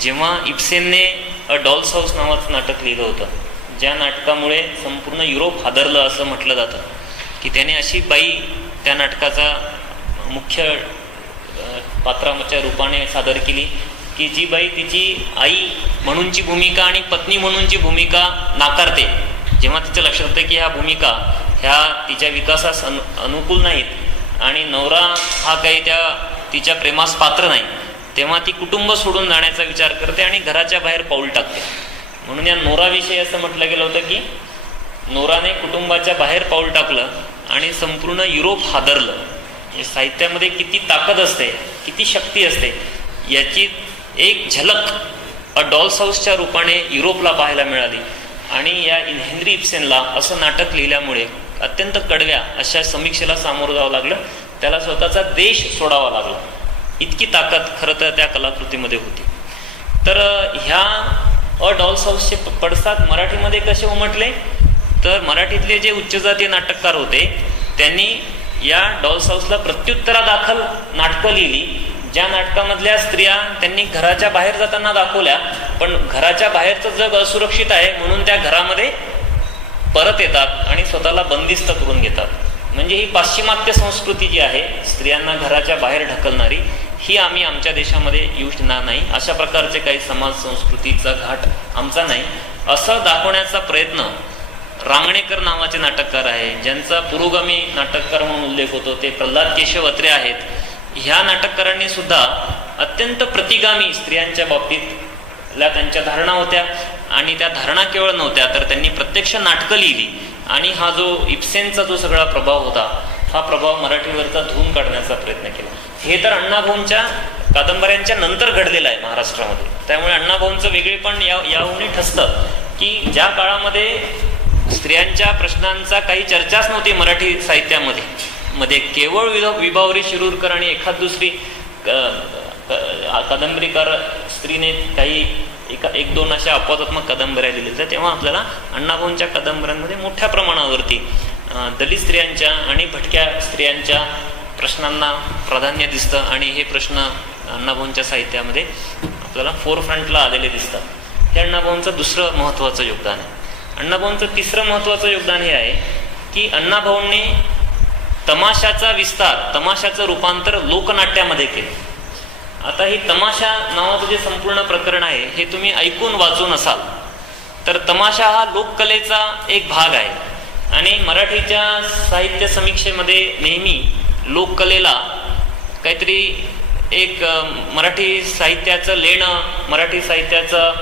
जेव्हा इब्सेनने अ डॉल्स हाऊस नावाचं नाटक लिहिलं होतं, ज्या नाटकामुळे संपूर्ण युरोप हादरलं असं म्हटलं जातं, की त्याने अशी बाई त्या नाटकाचा मुख्य पात्राच्या रूपाने सादर केली की जी बाई तिची आई म्हणूनची भूमिका आणि पत्नी म्हणूनची भूमिका नाकारते. जेव्हा तिचं लक्षात येतं की ह्या भूमिका ह्या तिच्या विकासास अनुकूल नाहीत आणि नवरा हा काही तिच्या प्रेमास पात्र नाही, तेव्हा ती कुटुंब सोडून जाण्याचा विचार करते आणि घराच्या बाहेर पाऊल टाकते. म्हणून या नोराविषयी असं म्हटलं गेलं होतं की नोराने कुटुंबाच्या बाहेर पाऊल टाकलं आणि संपूर्ण युरोप हादरलं. साहित्यामध्ये किती ताकद असते, किती शक्ती असते याची एक झलक अ डॉल्स हाऊसच्या रूपाने युरोपला पाहायला मिळाली. आणि या हेनरी इब्सेनला असं नाटक लिहिल्यामुळे अत्यंत कडव्या अशा समीक्षेला सामोरं जावं लागलं. त्याला स्वतःचा देश सोडावा लागला. इतकी ताकद खरं तर त्या कलाकृतीमध्ये होती. तर ह्या अ डॉल्स हाऊसचे पडसाद मराठीमध्ये कसे उमटले, तर मराठीतले जे उच्च जातीय नाटककार होते त्यांनी या डॉल्स हाऊसला प्रत्युत्तरादाखल नाटकं लिहिली. ज्या नाटकामधल्या स्त्रिया त्यांनी घराच्या बाहेर जाताना दाखवल्या, पण घराच्या बाहेरचं जग असुरक्षित आहे म्हणून त्या घरामध्ये परत येतात आणि स्वतःला बंदिस्त करून घेतात. म्हणजे ही पाश्चिमात्य संस्कृती जी आहे स्त्रियांना घराच्या बाहेर ढकलणारी, ही आम्ही आमच्या देशामध्ये येऊ शकणार नाही. अशा प्रकारचे काही समाज संस्कृतीचा घाट आमचा नाही असं दाखवण्याचा प्रयत्न रांगणेकर नावाचे नाटककार आहे, ज्यांचा पुरोगामी नाटककार म्हणून उल्लेख होतो, ते प्रल्हाद केशव अत्रे आहेत. ह्या नाटककारांनी सुद्धा अत्यंत प्रतिगामी स्त्रियांच्या बाबतीतल्या त्यांच्या धारणा होत्या आणि त्या धारणा केवळ नव्हत्या तर त्यांनी प्रत्यक्ष नाटकं लिहिली. आणि हा जो इब्सेनचा जो सगळा प्रभाव होता, हा प्रभाव मराठीवरचा धुवून काढण्याचा प्रयत्न केला. हे तर अण्णाभाऊंच्या कादंबऱ्यांच्या नंतर घडलेलं आहे महाराष्ट्रामध्ये. त्यामुळे अण्णाभाऊंचं वेगळेपण याहूनही ठसतं की ज्या काळामध्ये स्त्रियांच्या प्रश्नांचा काही चर्चाच नव्हती मराठी साहित्यामध्ये, केवळ विभावरी शिरूरकर आणि एखाद दुसरी कादंबरीकार स्त्रीने काही एक दोन अशा अपवादात्मक कादंबऱ्या लिहिल्या, तेव्हा आपल्याला अण्णाभाऊंच्या कादंबऱ्यांमध्ये मोठ्या प्रमाणावरती दलित स्त्रियांच्या आणि भटक्या स्त्रियांच्या प्रश्नांना प्राधान्य दिसतं. आणि हे प्रश्न अण्णाभाऊंच्या साहित्यामध्ये आपल्याला फोरफ्रंटला आलेले दिसतात. हे अण्णाभाऊंचं दुसरं महत्त्वाचं योगदान आहे. अण्णाभाऊंचं तिसरं महत्त्वाचं योगदान हे आहे की अण्णाभाऊंनी तमाशाचा विस्तार, तमाशाचं रूपांतर लोकनाट्यामध्ये केलं. आता ही तमाशा नावाचं जे संपूर्ण प्रकरण आहे हे तुम्ही ऐकून वाचून असाल तर तमाशा हा लोककलेचा एक भाग आहे. आणि मराठीच्या साहित्य समीक्षेमध्ये नेहमी लोककलेला काहीतरी एक मराठी साहित्याचं लेणं, मराठी साहित्याचं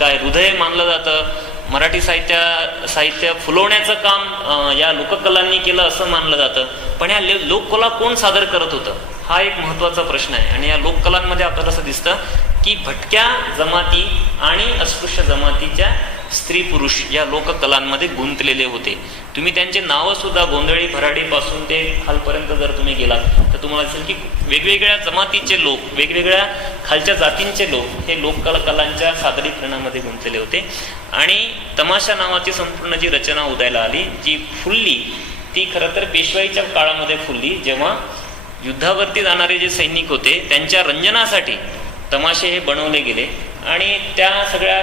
काय हृदय मानलं जातं. मराठी साहित्य फुलवण्याचं काम या लोककलांनी केलं असं मानलं जातं. पण या लोककला कोण सादर करत होतं हा एक महत्त्वाचा प्रश्न आहे. आणि या लोककलांमध्ये आपल्याला असं दिसतं की भटक्या जमाती आणि अस्पृश्य जमातीच्या स्त्री पुरुष या लोककलांमध्ये गुंतलेले होते. तुम्ही त्यांचे नावं सुद्धा गोंधळी भराडीपासून ते खालपर्यंत जर तुम्ही गेलात तर तुम्हाला दिसेल की वेगवेगळ्या जमातीचे लोक, वेगवेगळ्या खालच्या जातींचे लोक हे लोककलांच्या सादरीकरणामध्ये गुंतलेले होते. आणि तमाशा नावाची संपूर्ण जी रचना उदयाला आली, जी फुलली, ती खरं तर पेशवाईच्या काळामध्ये फुलली, जेव्हा युद्धावरती जाणारे जे सैनिक होते त्यांच्या रंजनासाठी तमाशे हे बनवले गेले. आणि त्या सगळ्या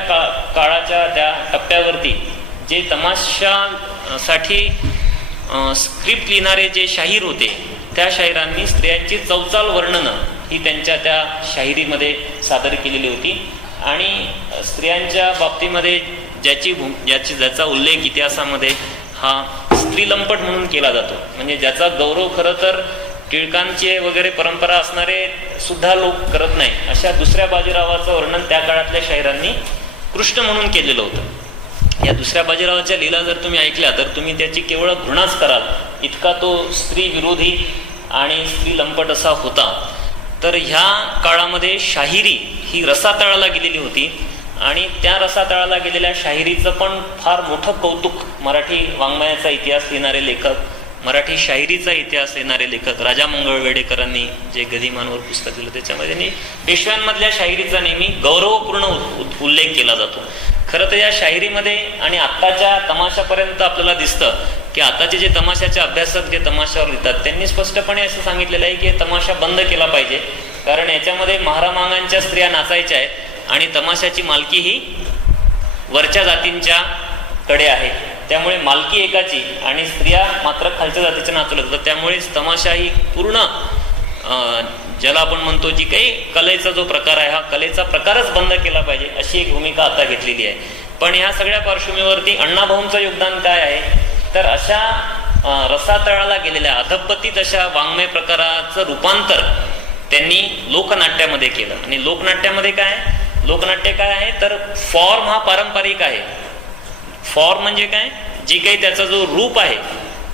काळाच्या त्या टप्प्यावरती जे तमाशासाठी स्क्रिप्ट लिहिणारे जे शाहीर होते त्या शाहिरांनी स्त्रियांची चौचाल वर्णनं ही त्यांच्या त्या शाहिरीमध्ये सादर केलेली होती. आणि स्त्रियांच्या बाबतीमध्ये ज्याचा उल्लेख इतिहासामध्ये हा स्त्रीलंपट म्हणून केला जातो. म्हणजे ज्याचा गौरव खरं तर टिळकांचे वगैरे परंपरा असणारे सुद्धा लोक करत नाही, अशा दुसऱ्या बाजीरावाचं वर्णन त्या काळातल्या शाहिरांनी कृष्ण म्हणून केलेलं होतं. या दुसऱ्या बाजीरावाच्या लीला जर तुम्ही ऐकल्या तर तुम्ही त्याची केवळ घृणाच कराल, इतका तो स्त्री विरोधी आणि स्त्रीलंपट असा होता. तर ह्या काळामध्ये शाहिरी ही रसातळाला गेलेली होती आणि त्या रसातळाला गेलेल्या शाहिरीचं पण फार मोठं कौतुक मराठी वाङ्मयाचा इतिहास लिहिणारे लेखक, मराठी शाहिरीचा इतिहास लिहिणारे लेखक राजा मंगळवेडेकरांनी जे गदिमांवर पुस्तक लिहिलं त्याच्यामध्ये त्यांनी पेशव्यांमधल्या शाहिरीचा नेहमी गौरवपूर्ण उल्लेख केला जातो. खरं तर या शाहिरीमध्ये आणि आत्ताच्या तमाशापर्यंत आपल्याला दिसतं की आताचे जे तमाशाचे अभ्यासक जे तमाशावर लिहितात त्यांनी स्पष्टपणे असं सांगितलेलं आहे की तमाशा बंद केला पाहिजे, कारण याच्यामध्ये महारामांगांच्या स्त्रिया नाचायच्या आहेत आणि तमाशाची मालकी ही वरच्या जातींच्या कडे आहे. त्यामुळे मालकी एकाची आणि स्त्रिया मात्र खालच्या जातीच्या नाचवल्या जातात. त्यामुळे तमाशा ही पूर्ण ज्याला आपण म्हणतो जी काही कलेचा जो प्रकार आहे हा कलेचा प्रकारच बंद केला पाहिजे अशी एक भूमिका आता घेतलेली आहे. पण ह्या सगळ्या पार्श्वभूमीवरती अण्णाभाऊंचं योगदान काय आहे तर अशा रसातळाला गेलेल्या अधपतीत अशा वाङ्मय प्रकाराचं रूपांतर त्यांनी लोकनाट्यामध्ये केलं. आणि लोकनाट्यामध्ये काय, लोकनाट्य काय आहे तर फॉर्म हा पारंपरिक आहे. फॉर्म म्हणजे काय, जी काही त्याचा जो रूप आहे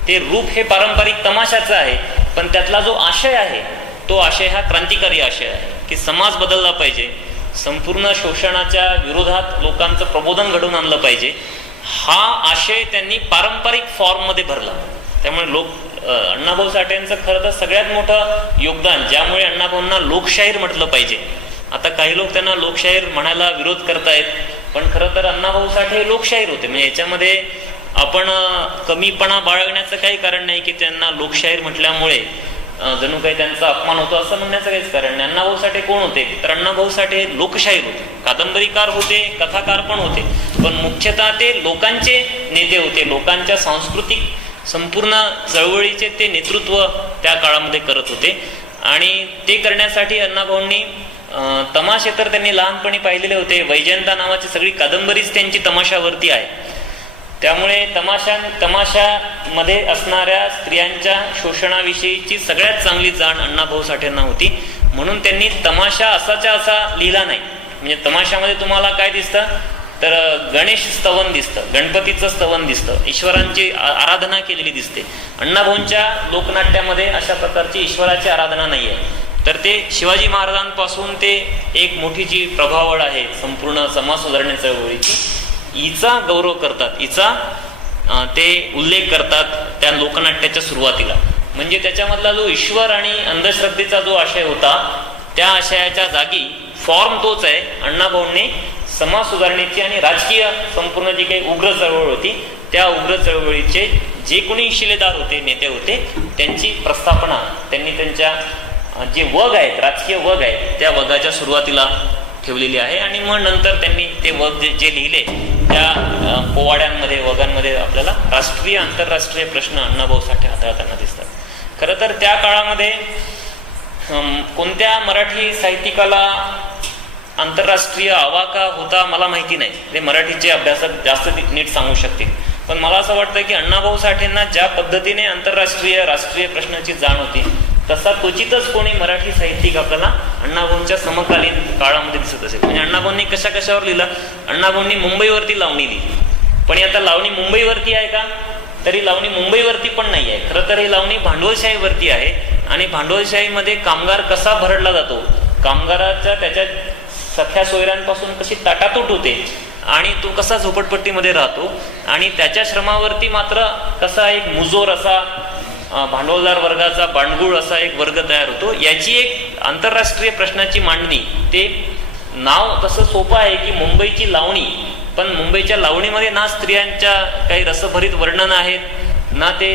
ते रूप हे पारंपरिक तमाशाचं आहे, पण त्यातला जो आशय आहे तो आशय हा क्रांतिकारी आशय आहे की समाज बदलला पाहिजे, संपूर्ण शोषणाच्या विरोधात लोकांचं प्रबोधन घडवून आणलं पाहिजे. हा आशय त्यांनी पारंपरिक फॉर्ममध्ये भरला. त्यामुळे अण्णाभाऊ साठेंचं खरं तर सगळ्यात मोठं योगदान, ज्यामुळे अण्णाभाऊंना लोकशाहीर म्हटलं पाहिजे. आता काही लोक त्यांना लोकशाहीर म्हणायला विरोध करतायत, पण खरं तर अण्णाभाऊ साठे लोकशाहीर होते. म्हणजे याच्यामध्ये आपण कमीपणा बाळगण्याचं काही कारण नाही की त्यांना लोकशाहीर म्हटल्यामुळे जणू काही त्यांचा अपमान होतो असं म्हणण्याचं काहीच कारण नाही. अण्णाभाऊ साठे कोण होते तर अण्णाभाऊ साठे लोकशाहीर होते, कादंबरीकार होते, कथाकार पण होते, पण मुख्यतः ते लोकांचे नेते होते. लोकांच्या सांस्कृतिक संपूर्ण चळवळीचे ते नेतृत्व त्या काळामध्ये करत होते. आणि ते करण्यासाठी अण्णाभाऊंनी तमाशे तर त्यांनी लहानपणी पाहिलेले होते. वैजयंता नावाची सगळी कादंबरीच त्यांची तमाशावरती आहे. त्यामुळे तमाशामध्ये असणाऱ्या स्त्रियांच्या शोषणाविषयीची सगळ्यात चांगली जाण अण्णाभाऊ साठेंना होती. म्हणून त्यांनी तमाशा असाच्या असा लिहिला नाही. म्हणजे तमाशामध्ये तुम्हाला काय दिसतं तर गणेश स्तवन दिसतं, गणपतीचं स्तवन दिसतं, ईश्वरांची आराधना केलेली दिसते. अण्णाभाऊंच्या लोकनाट्यामध्ये अशा प्रकारची ईश्वराची आराधना नाही आहे. तर ते शिवाजी महाराजांपासून ते एक मोठी जी प्रभावळ आहे संपूर्ण समाज सुधारणे चळवळीची, हिचा गौरव करतात, हिचा ते उल्लेख करतात त्या लोकनाट्याच्या सुरुवातीला. म्हणजे त्याच्यामधला जो ईश्वर आणि अंधश्रद्धेचा जो आशय होता त्या आशयाच्या जागी फॉर्म तोच आहे. अण्णाभाऊंनी समाज सुधारणेची आणि राजकीय संपूर्ण जी काही उग्र चळवळ होती त्या उग्र चळवळीचे जे कोणी शिलेदार होते, नेते होते, त्यांची प्रस्थापना त्यांनी त्यांच्या जे वग आहेत, राजकीय वग आहेत, त्या वगाच्या सुरुवातीला ठेवलेली आहे. आणि मग नंतर त्यांनी ते वग जे लिहिले त्या पोवाड्यांमध्ये, वगांमध्ये आपल्याला राष्ट्रीय आंतरराष्ट्रीय प्रश्न अण्णाभाऊ साठे हाताळताना दिसतात. खरं तर त्या काळामध्ये कोणत्या मराठी साहित्यिकाला आंतरराष्ट्रीय आवाका होता मला माहिती नाही, ते मराठीचे अभ्यासक जास्त नीट सांगू शकतील. पण मला असं वाटतं की अण्णाभाऊ साठेंना ज्या पद्धतीने आंतरराष्ट्रीय राष्ट्रीय प्रश्नाची जाण होती तसा क्वचितच कोणी मराठी साहित्यिक आपल्याला अण्णाभाऊंच्या समकालीन काळामध्ये दिसत असेल. म्हणजे अण्णाभाऊंनी कशावर लिहिलं, अण्णाभाऊंनी मुंबईवरती लावणी लिहिली. पण आता लावणी मुंबईवरती आहे का तरी लावणी मुंबईवरती पण नाही आहे. खरं तर ही लावणी भांडवलशाहीवरती आहे. आणि भांडवलशाहीमध्ये कामगार कसा भरडला जातो, कामगाराच्या त्याच्या सख्या सोयऱ्यांपासून कशी ताटातूट होते आणि तो कसा झोपडपट्टीमध्ये राहतो आणि त्याच्या श्रमावरती मात्र कसा एक मुजोर असा भांडवलदार वर्गाचा बांडगुळ असा एक वर्ग तयार होतो, याची एक आंतरराष्ट्रीय प्रश्नाची मांडणी. ते नाव तसं सोपं आहे की मुंबईची लावणी, पण मुंबईच्या लावणीमध्ये ना स्त्रियांच्या काही रसभरीत वर्णन आहेत, ना ते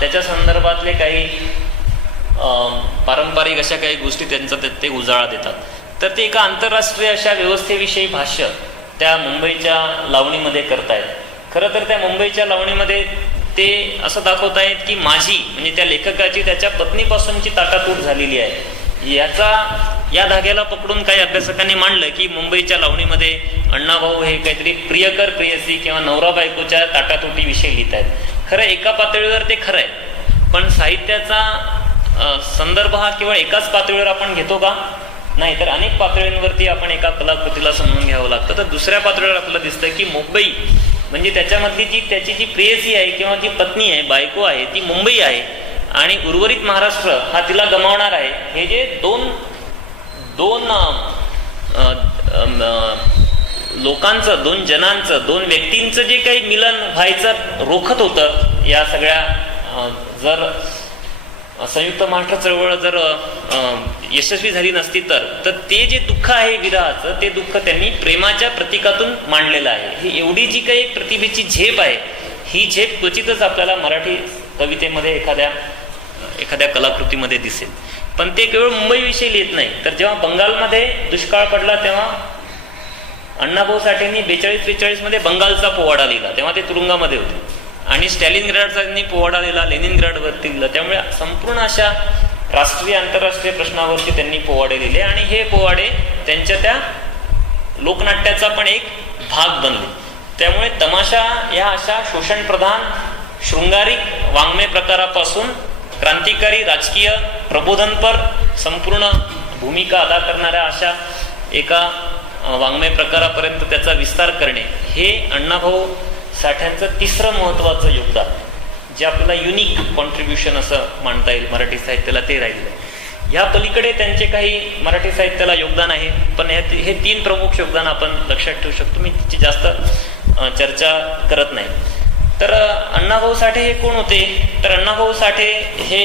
त्याच्या संदर्भातले काही पारंपरिक अशा काही गोष्टी त्यांचा ते उजाळा देतात. तर ते एका आंतरराष्ट्रीय अशा व्यवस्थेविषयी भाष्य त्या मुंबईच्या लावणीमध्ये करतायत. खरं तर त्या मुंबईच्या लावणीमध्ये ते असं दाखवत आहेत की माझी म्हणजे त्या लेखकाची त्याच्या पत्नीपासूनची ताटातूट झालेली आहे. या धाग्याला पकडून काही अभ्यासकांनी मांडलं की मुंबईच्या लावणीमध्ये अण्णाभाऊ हे काहीतरी प्रियकर प्रेयसी किंवा नवरा बायकोच्या ताटातुटीविषयी लिहित आहेत. खरं एका पातळीवर ते खरं आहे, पण साहित्याचा संदर्भ हा केवळ एकाच पातळीवर आपण घेतो का? नाही, तर अनेक पातळींवरती आपण एका कलाकृतीला समजून घ्यावं लागतं. तर दुसऱ्या पातळीवर आपल्याला दिसतं की मुंबई म्हणजे त्याच्यामधली त्याची जी प्रेयसी आहे किंवा जी पत्नी आहे, बायको आहे, ती मुंबई आहे आणि उर्वरित महाराष्ट्र हा तिला गमावणार आहे. हे जे दोन लोकांचं, दोन जनांचं, दोन व्यक्तींचं जे काही मिलन व्हायचं रोखत होतं, या सगळ्या जर संयुक्त महाराष्ट्र चळवळ जर यशस्वी झाली नसती तर ते जे दुःख आहे विरहाचं, ते दुःख त्यांनी प्रेमाच्या प्रतीकातून मांडलेलं आहे. ही एवढी जी काही प्रतिभेची झेप आहे, ही झेप क्वचितच आपल्याला मराठी कवितेमध्ये एखाद्या कलाकृतीमध्ये दिसेल. पण ते केवळ मुंबईविषयी लिहित नाही, तर जेव्हा बंगालमध्ये दुष्काळ पडला तेव्हा अण्णाभाऊ साठेंनी 42-43 मध्ये बंगालचा पोवाडा लिहिला, तेव्हा ते तुरुंगामध्ये होते. आणि स्टॅलिनग्राडचा त्यांनी पोवाडा लिहिला, लेनिनग्राडवरती लिहिला. त्यामुळे संपूर्ण अशा राष्ट्रीय आंतरराष्ट्रीय प्रश्नावरती त्यांनी पोवाडे लिहिले आणि हे पोवाडे त्यांच्या त्या लोकनाट्याचा पण एक भाग बनले. त्यामुळे तमाशा या अशा शोषणप्रधान शृंगारिक वाङ्मय प्रकारापासून क्रांतिकारी राजकीय प्रबोधनपर संपूर्ण भूमिका अदा करणाऱ्या अशा एका वाङ्मय प्रकारापर्यंत त्याचा विस्तार करणे, हे अण्णाभाऊ साठ्यांचं तिसरं महत्त्वाचं योगदान, जे आपल्याला युनिक कॉन्ट्रीब्युशन असं मानता येईल मराठी साहित्याला, ते राहिलेलं आहे. ह्या पलीकडे त्यांचे काही मराठी साहित्याला योगदान आहे, पण हे 3 प्रमुख योगदान आपण लक्षात ठेवू शकतो. मी तिची जास्त चर्चा करत नाही. तर अण्णाभाऊ साठे हे कोण होते? तर अण्णाभाऊ साठे हे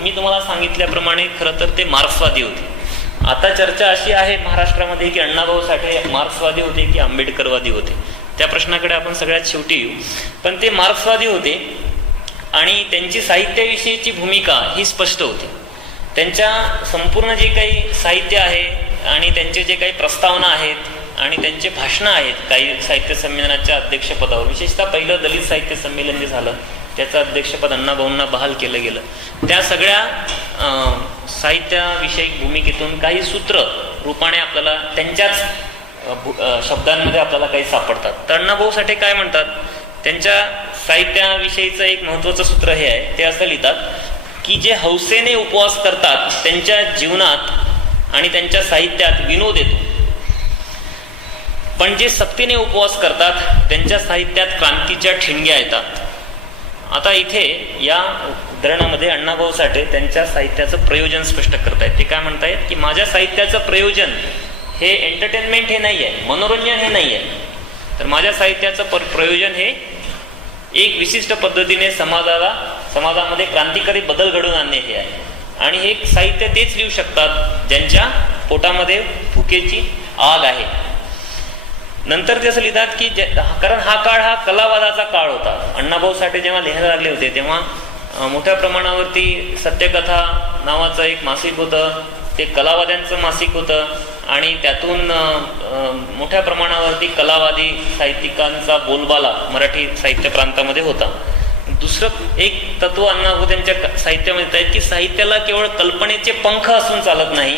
मी तुम्हाला सांगितल्याप्रमाणे खरं तर ते मार्क्सवादी होते. आता चर्चा अशी आहे महाराष्ट्रामध्ये की अण्णाभाऊ साठे मार्क्सवादी होते की आंबेडकरवादी होते, त्या प्रश्नाकडे आपण सगळ्यात शेवटी येऊ. पण ते मार्क्सवादी होते आणि त्यांची साहित्याविषयीची भूमिका ही स्पष्ट होती. त्यांच्या संपूर्ण जे काही साहित्य आहे आणि त्यांचे जे काही प्रस्तावना आहेत आणि त्यांचे भाषणं आहेत, काही साहित्य संमेलनाच्या अध्यक्षपदावर, विशेषतः पहिलं दलित साहित्य संमेलन जे झालं त्याचं अध्यक्षपद अण्णाभाऊंना बहाल केलं गेलं, त्या सगळ्या साहित्याविषयी भूमिकेतून काही सूत्र रूपाने आपल्याला त्यांच्याच शब्दांमध्ये आपल्याला काही सापडतात. तर अण्णाभाऊ साठे काय म्हणतात? त्यांच्या साहित्याविषयीचं एक महत्त्वाचं सूत्र हे आहे, ते असं लिहितात की जे हौसेने उपवास करतात त्यांच्या जीवनात आणि त्यांच्या साहित्यात विनोद येतो, पण जे सक्तीने उपवास करतात त्यांच्या साहित्यात क्रांतीच्या ठिणग्या येतात. आता इथे या उदाहरणामध्ये अण्णाभाऊ साठे त्यांच्या साहित्याचं प्रयोजन स्पष्ट करतायत. ते काय म्हणतायत की माझ्या साहित्याचं प्रयोजन हे एंटरटेनमेंट हे नाही आहे, मनोरंजन हे नाही आहे, तर माझ्या साहित्याचं प्रयोजन हे एक विशिष्ट पद्धतीने समाजामध्ये क्रांतिकारी बदल घडवून आणणे हे आहे. आणि हे साहित्य तेच लिहू शकतात ज्यांच्या पोटामध्ये भुकेची आग आहे. नंतर ते असं लिहितात की कारण हा काळ हा कलावादाचा काळ होता. अण्णाभाऊ साठे जेव्हा लिहायला लागले होते तेव्हा मोठ्या प्रमाणावरती सत्यकथा नावाचं एक मासिक होतं, ते कलावाद्यांचं मासिक होतं आणि त्यातून मोठ्या प्रमाणावरती कलावादी साहित्यिकांचा बोलबाला मराठी साहित्य प्रांतामध्ये होता. दुसरं एक तत्व अण्णाभाऊ त्यांच्या साहित्यामध्ये आहेत की साहित्याला केवळ कल्पनेचे पंख असून चालत नाही,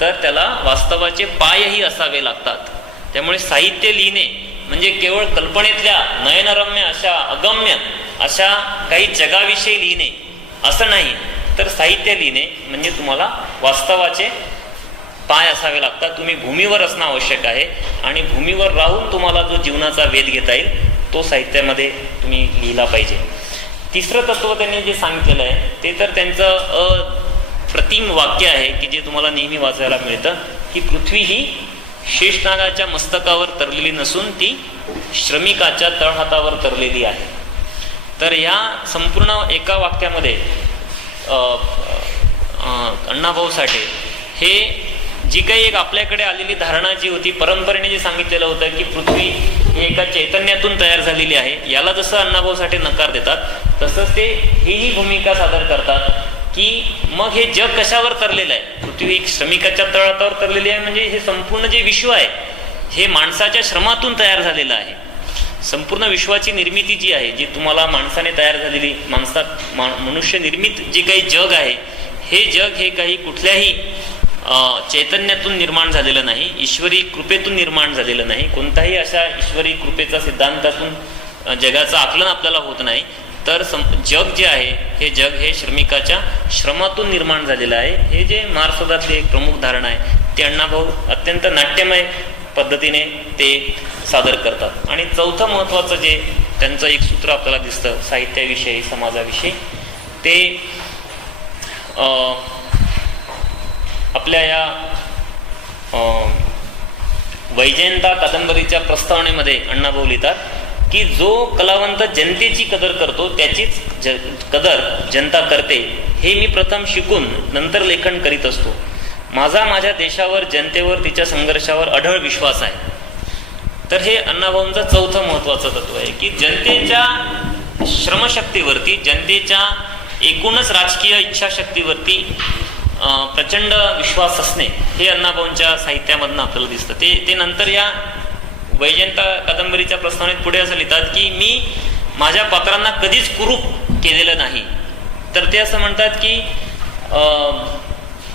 तर त्याला वास्तवाचे पायही असावे लागतात. त्यामुळे साहित्य लिहिणे म्हणजे केवळ कल्पनेतल्या नयनरम्य अशा अगम्य अशा काही जगाविषयी लिहिणे असं नाही, तर साहित्य लिहिणे म्हणजे तुम्हाला वास्तवाचे पाय असावे लागतात. तुम्ही भूमीवर असणं आवश्यक आहे आणि भूमीवर राहून तुम्हाला जो जीवनाचा वेध घेता येईल तो साहित्यामध्ये तुम्ही लिहिला पाहिजे. तिसरं तत्व त्यांनी जे सांगितलेलं आहे ते तर त्यांचं अप्रतिम वाक्य आहे की जे तुम्हाला नेहमी वाचायला मिळतं की पृथ्वी ही शेषनागाच्या मस्तकावर तरलेली नसून ती श्रमिकाच्या तळहातावर तरलेली आहे. तर या संपूर्ण एका वाक्यामध्ये अण्णाभाऊ साठे हे जी काही एक आपल्याकडे आलेली धारणा जी होती, परंपरेने जे सांगितलेलं होतं की पृथ्वी ही एका चैतन्यातून तयार झालेली आहे, याला जसं अण्णाभाऊ साठे नकार देतात तसंच ते ही भूमिका सादर करतात की मग हे जग कशावर तरलेलं आहे? पृथ्वी एक श्रमिकाच्या तळहातावर तरलेली आहे म्हणजे हे संपूर्ण जे विश्व आहे हे माणसाच्या श्रमातून तयार झालेलं आहे. संपूर्ण विश्वाची निर्मिती जी आहे, जी तुम्हाला माणसाने तयार झालेली मनुष्य निर्मित जे काही जग आहे, हे जग हे काही कुठल्याही चैतन्यातून निर्माण झालेलं नाही, ईश्वरी कृपेतून निर्माण झालेलं नाही. कोणताही अशा ईश्वरी कृपेचा सिद्धांतातून जगाचं आकलन आपल्याला होत नाही. तर जग जे आहे हे जग हे श्रमिकाच्या श्रमातून निर्माण झालेलं आहे. हे जे मार्क्सवादातली एक प्रमुख धारणा आहे ते अण्णाभाऊ अत्यंत नाट्यमय पद्धतीने ते सादर करतात. आणि चौथं महत्त्वाचं जे त्यांचं एक सूत्र आपल्याला दिसतं साहित्याविषयी, समाजाविषयी, ते आपल्या या वैजयंता कादंबरीच्या प्रस्तावनेमध्ये अण्णाभाऊ लिहितात की जो कलावंत जनतेची कदर करतो त्याचीच कदर जनता करते, हे मी प्रथम शिकून नंतर लेखन करीत असतो. माझ्या देशावर, जनतेवर, तिच्या संघर्षावर अढळ विश्वास आहे. तर हे अण्णाभाऊंचं चौथं महत्त्वाचं तत्व आहे की जनतेच्या श्रमशक्तीवरती, जनतेच्या एकूणच राजकीय इच्छाशक्तीवरती प्रचंड विश्वास असणे हे अण्णाभाऊंच्या साहित्यामधनं आपल्याला दिसतं. ते नंतर या वैजयंता कादंबरीच्या प्रस्तावनेत पुढे असं लिहितात की मी माझ्या पात्रांना कधीच कुरूप केलेलं नाही. तर ते असं म्हणतात की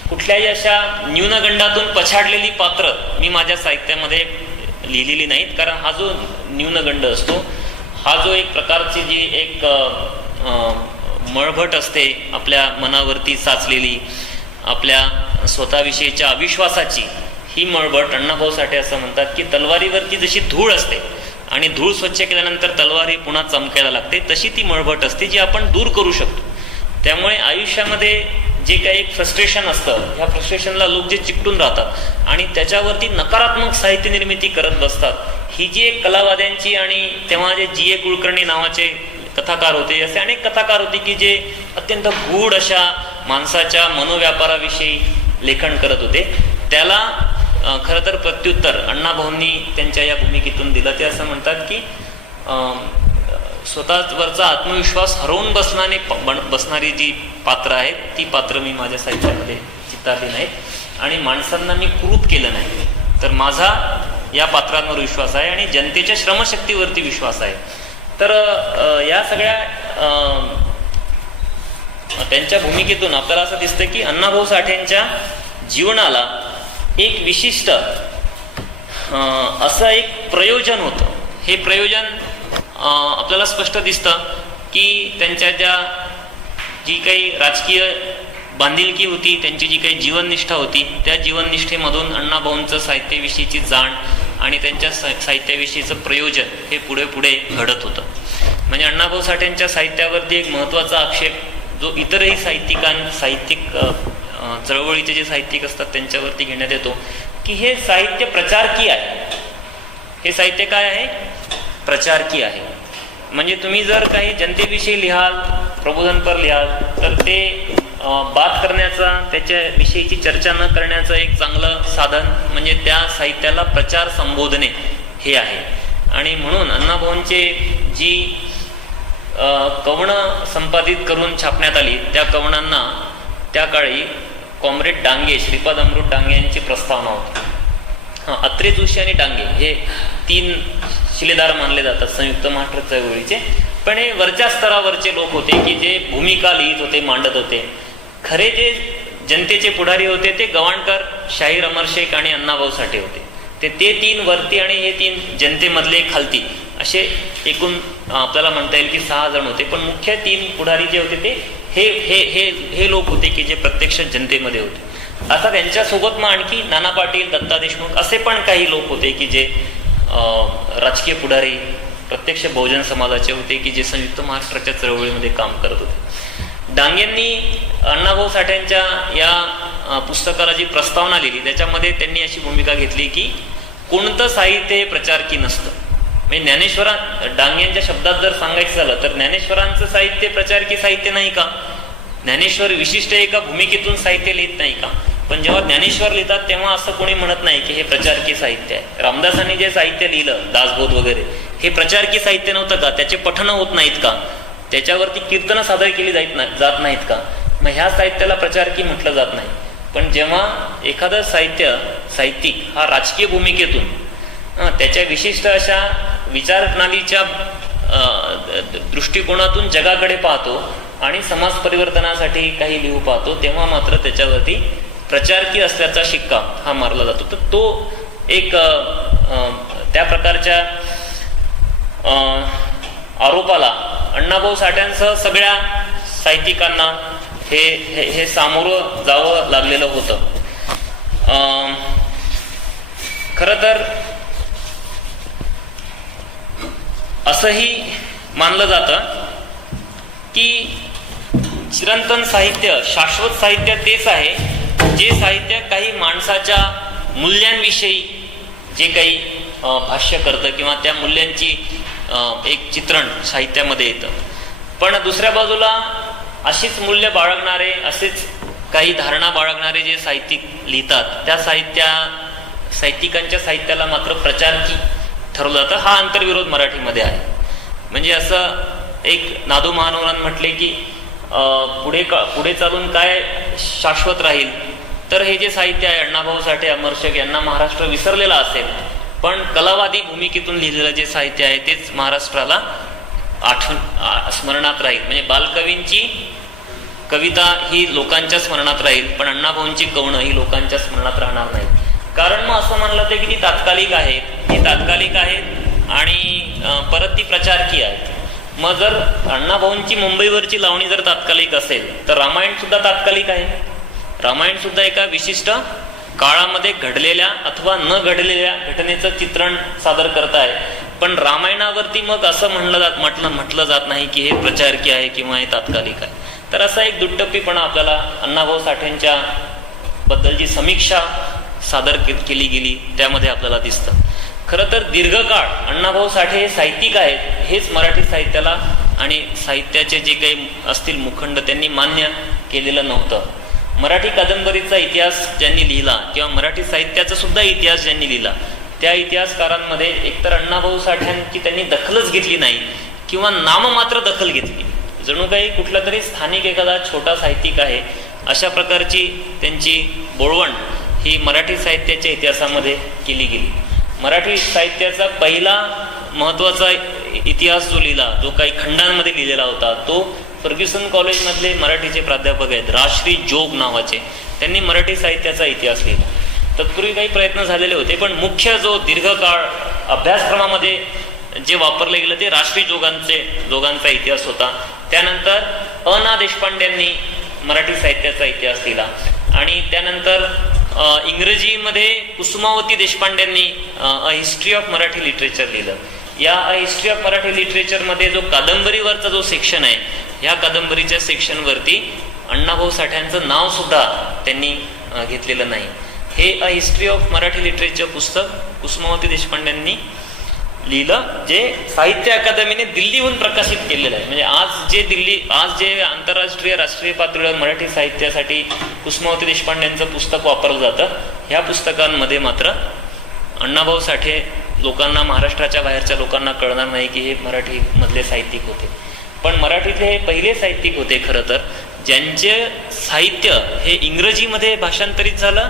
कुठल्याही अशा न्यूनगंडातून पछाडलेली पात्र मी माझ्या साहित्यामध्ये लिहिलेली नाहीत. कारण हा जो न्यूनगंड असतो, हा जो एक प्रकारची जी एक मळभट असते आपल्या मनावरती साचलेली, आपल्या स्वतःविषयीच्या अविश्वासाची, ही मळभट अण्णाभाऊ साठे असं म्हणतात की तलवारीवरती जशी धूळ असते आणि धूळ स्वच्छ केल्यानंतर तलवार ही पुन्हा चमकायला लागते, तशी ती मळभट असते जी आपण दूर करू शकतो. त्यामुळे आयुष्यामध्ये जे काही फ्रस्ट्रेशन असतं, ह्या फ्रस्ट्रेशनला लोक जे चिकटून राहतात आणि त्याच्यावरती नकारात्मक साहित्य निर्मिती करत बसतात, ही जी एक कलावाद्यांची, आणि तेव्हा जे जी ए कुलकर्णी नावाचे कथाकार होते, असे अनेक कथाकार होते की जे अत्यंत गूढ अशा माणसाच्या मनोव्यापाराविषयी लेखन करत होते, त्याला खरं तर प्रत्युत्तर अण्णाभाऊंनी त्यांच्या या भूमिकेतून दिलं. ते असं म्हणतात की स्वतःवरचा आत्मविश्वास हरवून बसणारी जी पात्र आहेत, ती पात्र मी माझ्या साहित्यामध्ये चितारली नाहीत आणि माणसांना मी कुरूप केलं नाही. तर माझा या पात्रांवर विश्वास आहे आणि जनतेच्या श्रमशक्तीवरती विश्वास आहे. तर या सगळ्या त्यांच्या भूमिकेतून आपल्याला असं दिसतं की अण्णाभाऊ साठेंच्या जीवनाला एक विशिष्ट असं एक प्रयोजन होतं. हे प्रयोजन आपल्याला स्पष्ट दिसतं की त्यांच्या जी काही राजकीय बांधिलकी होती, त्यांची जी काही जीवननिष्ठा होती, त्या जीवननिष्ठेमधून अण्णाभाऊंचं साहित्याविषयीची जाण आणि त्यांच्या साहित्याविषयीचं प्रयोजन हे पुढे पुढे घडत होतं. म्हणजे अण्णाभाऊ साठेंच्या साहित्यावरती एक महत्त्वाचा आक्षेप जो इतरही साहित्यिक चळवळीचे जे साहित्यिक असतात त्यांच्यावरती घेण्यात येतो की हे साहित्य प्रचारकी आहे. हे साहित्य काय आहे? प्रचारकी आहे. म्हणजे तुम्ही जर काही जनतेविषयी लिहाल, प्रबोधनपर लिहाल, तर ते बात करण्याचा, त्याच्याविषयीची चर्चा न करण्याचं एक चांगलं साधन म्हणजे त्या साहित्याला प्रचार संबोधने हे आहे. आणि म्हणून अण्णाभाऊंचे जी कवणं संपादित करून छापण्यात आली, त्या कवणांना त्या काळी कॉम्रेड डांगे, श्रीपाद अमृत डांगे यांची प्रस्तावना होती. अत्रे, जोशी आणि डांगे हे 3 शिलेदार मानले जातात संयुक्त महाराष्ट्र चळवळीचे. पण हे वरच्या स्तरावरचे लोक होते की जे भूमिका लिहित होते, मांडत होते. खरे जे जनतेचे पुढारी होते ते गवाणकर, शाहीर अमरशेख आणि अण्णाभाऊ साठे होते. ते 3 वरती आणि हे 3 जनतेमधले खालती, असे एकूण आपल्याला म्हणता येईल की 6 जण होते. पण मुख्य 3 पुढारी जे होते ते हे लोक होते की जे प्रत्यक्ष जनतेमध्ये होते. आता त्यांच्यासोबत मग आणखी नाना पाटील, दत्ता देशमुख असे पण काही लोक होते की जे राजकीय पुढारी प्रत्यक्ष बहुजन समाजाचे होते की जे संयुक्त महाराष्ट्राच्या चळवळीमध्ये काम करत होते. डांगेंनी अण्णाभाऊ साठ्यांच्या या पुस्तकाला जी प्रस्तावना लिहिली त्याच्यामध्ये त्यांनी अशी भूमिका घेतली की कोणतं साहित्य हे प्रचारकी नसतं. म्हणजे डांगेंच्या शब्दात जर सांगायचं झालं तर ज्ञानेश्वरांचं साहित्य प्रचारकी साहित्य नाही का? ज्ञानेश्वर विशिष्ट एका भूमिकेतून साहित्य लिहित नाही का? पण जेव्हा ज्ञानेश्वर लिहितात तेव्हा असं कोणी म्हणत नाही की हे प्रचारकी साहित्य आहे. रामदासांनी जे साहित्य लिहिलं, दासबोध वगैरे, हे प्रचारकी साहित्य नव्हतं का? त्याचे पठणं होत नाहीत का? त्याच्यावरती कीर्तनं सादर केली जात नाहीत का? मग ह्या साहित्याला प्रचारकी म्हटलं जात नाही. पण जेव्हा एखादं साहित्यिक हा राजकीय भूमिकेतून त्याच्या विशिष्ट अशा विचार प्रणालीच्या दृष्टिकोनातून जगाकडे पाहतो आणि समाज परिवर्तनासाठी काही लिहू पाहतो, तेव्हा मात्र त्याच्यावरती प्रचारकी असल्याचा शिक्का हा मारला जातो. तर तो एक त्या प्रकारच्या आरोपाला अण्णाभाऊ साठ्यांसह सगळ्या साहित्यिकांना हे सामोरं जावं लागलेलं होतं. खरं तर असंही मानलं जातं की चिरंतन साहित्य, शाश्वत साहित्य तेच आहे जे साहित्य काही माणसाच्या मूल्यांविषयी जे काही भाष्य करतं किंवा त्या मूल्यांची एक चित्रण साहित्यामध्ये येतं. पण दुसऱ्या बाजूला अशीच मूल्य बाळगणारे, असेच काही धारणा बाळगणारे जे साहित्यिक लिहितात त्या साहित्यिकांच्या साहित्याला मात्र प्रचारकी ठरवलं जातं. हा आंतरविरोध मराठीमध्ये आहे. म्हणजे असं एक नादू महानोरान म्हटले की पुढे चालून काय शाश्वत राहील, तर हे जे साहित्य आहे अण्णाभाऊ साठे, अमर्शक यांना महाराष्ट्र विसरलेला असेल, पण कलावादी भूमिकेतून लिहिलेलं जे साहित्य आहे तेच महाराष्ट्राला स्मरणात राहील. म्हणजे बालकवींची कविता ही लोकांच्या स्मरणात राहील, पण अण्णाभाऊंची कवनं ही लोकांच्या स्मरणात राहणार नाही. कारण मग असं म्हणलं ते की ती तात्कालिक आहेत आणि परत ती प्रचारकी आहेत. मग जर अण्णाभाऊंची मुंबईवरची लावणी जर तात्कालिक असेल तर रामायण सुद्धा तात्कालिक आहे. रामायण सुद्धा एका विशिष्ट काळामध्ये घडलेल्या अथवा न घडलेल्या घटनेचं चित्रण सादर करताय. पण रामायणावरती मग असं म्हटलं जात नाही की हे प्रचारकी आहे किंवा हे तात्कालिक आहे. तर असा एक दुट्टप्पीपणा आपल्याला अण्णाभाऊ साठेंच्या बद्दलची समीक्षा सादर केली गेली त्यामध्ये आपल्याला दिसतं. खरं तर दीर्घकाळ अण्णाभाऊ साठे हे साहित्यिक आहेत हेच मराठी साहित्याला आणि साहित्याचे जे काही असतील मुखंड त्यांनी मान्य केलेलं नव्हतं. मराठी कादंबरीचा इतिहास ज्यांनी लिहिला किंवा मराठी साहित्याचा सुद्धा इतिहास ज्यांनी लिहिला त्या इतिहासकारांमध्ये एकतर अण्णाभाऊ साठ्यांची त्यांनी दखलच घेतली नाही किंवा नाममात्र दखल घेतली. जणू काही कुठला तरी स्थानिक एखादा छोटा साहित्यिक आहे अशा प्रकारची त्यांची बोळवण ही मराठी साहित्याच्या इतिहासामध्ये केली गेली. मराठी साहित्याचा पहिला महत्त्वाचा इतिहास जो लिहिला, जो काही खंडांमध्ये लिहिलेला होता, तो फर्ग्युसन कॉलेजमधले मराठीचे प्राध्यापक आहेत राजश्री जोग नावाचे, त्यांनी मराठी साहित्याचा इतिहास लिहिला. तत्पूर्वी काही प्रयत्न झालेले होते, पण मुख्य जो दीर्घकाळ अभ्यासक्रमामध्ये जे वापरले गेलं ते राजश्री जोगांचा इतिहास होता. त्यानंतर ना देशपांडेंनी मराठी साहित्याचा इतिहास लिहिला आणि त्यानंतर इंग्रजीमध्ये कुसुमावती देशपांडेंनी a history of Marathi literature लिहिलं. या अ हिस्ट्री ऑफ मराठी लिटरेचरमध्ये जो कादंबरीवरचा जो सेक्शन आहे, ह्या कादंबरीच्या सेक्शनवरती अण्णाभाऊ साठ्यांचं नाव सुद्धा त्यांनी घेतलेलं नाही. हे अ हिस्ट्री ऑफ मराठी लिटरेचर पुस्तक कुसुमावती देशपांडेंनी लिहिलं, जे साहित्य अकादमीने दिल्लीहून प्रकाशित केलेलं आहे. म्हणजे आज जे आंतरराष्ट्रीय राष्ट्रीय पातळीवर मराठी साहित्यासाठी कुसुमावती देशपांडेंचं पुस्तक वापरलं जातं, ह्या पुस्तकांमध्ये मात्र अण्णाभाऊ साठे लोकांना, महाराष्ट्राच्या बाहेरच्या लोकांना कळणार नाही की हे मराठीमधले साहित्यिक होते. पण मराठीतले हे पहिले साहित्यिक होते खरं तर ज्यांचे साहित्य हे इंग्रजीमध्ये भाषांतरित झालं,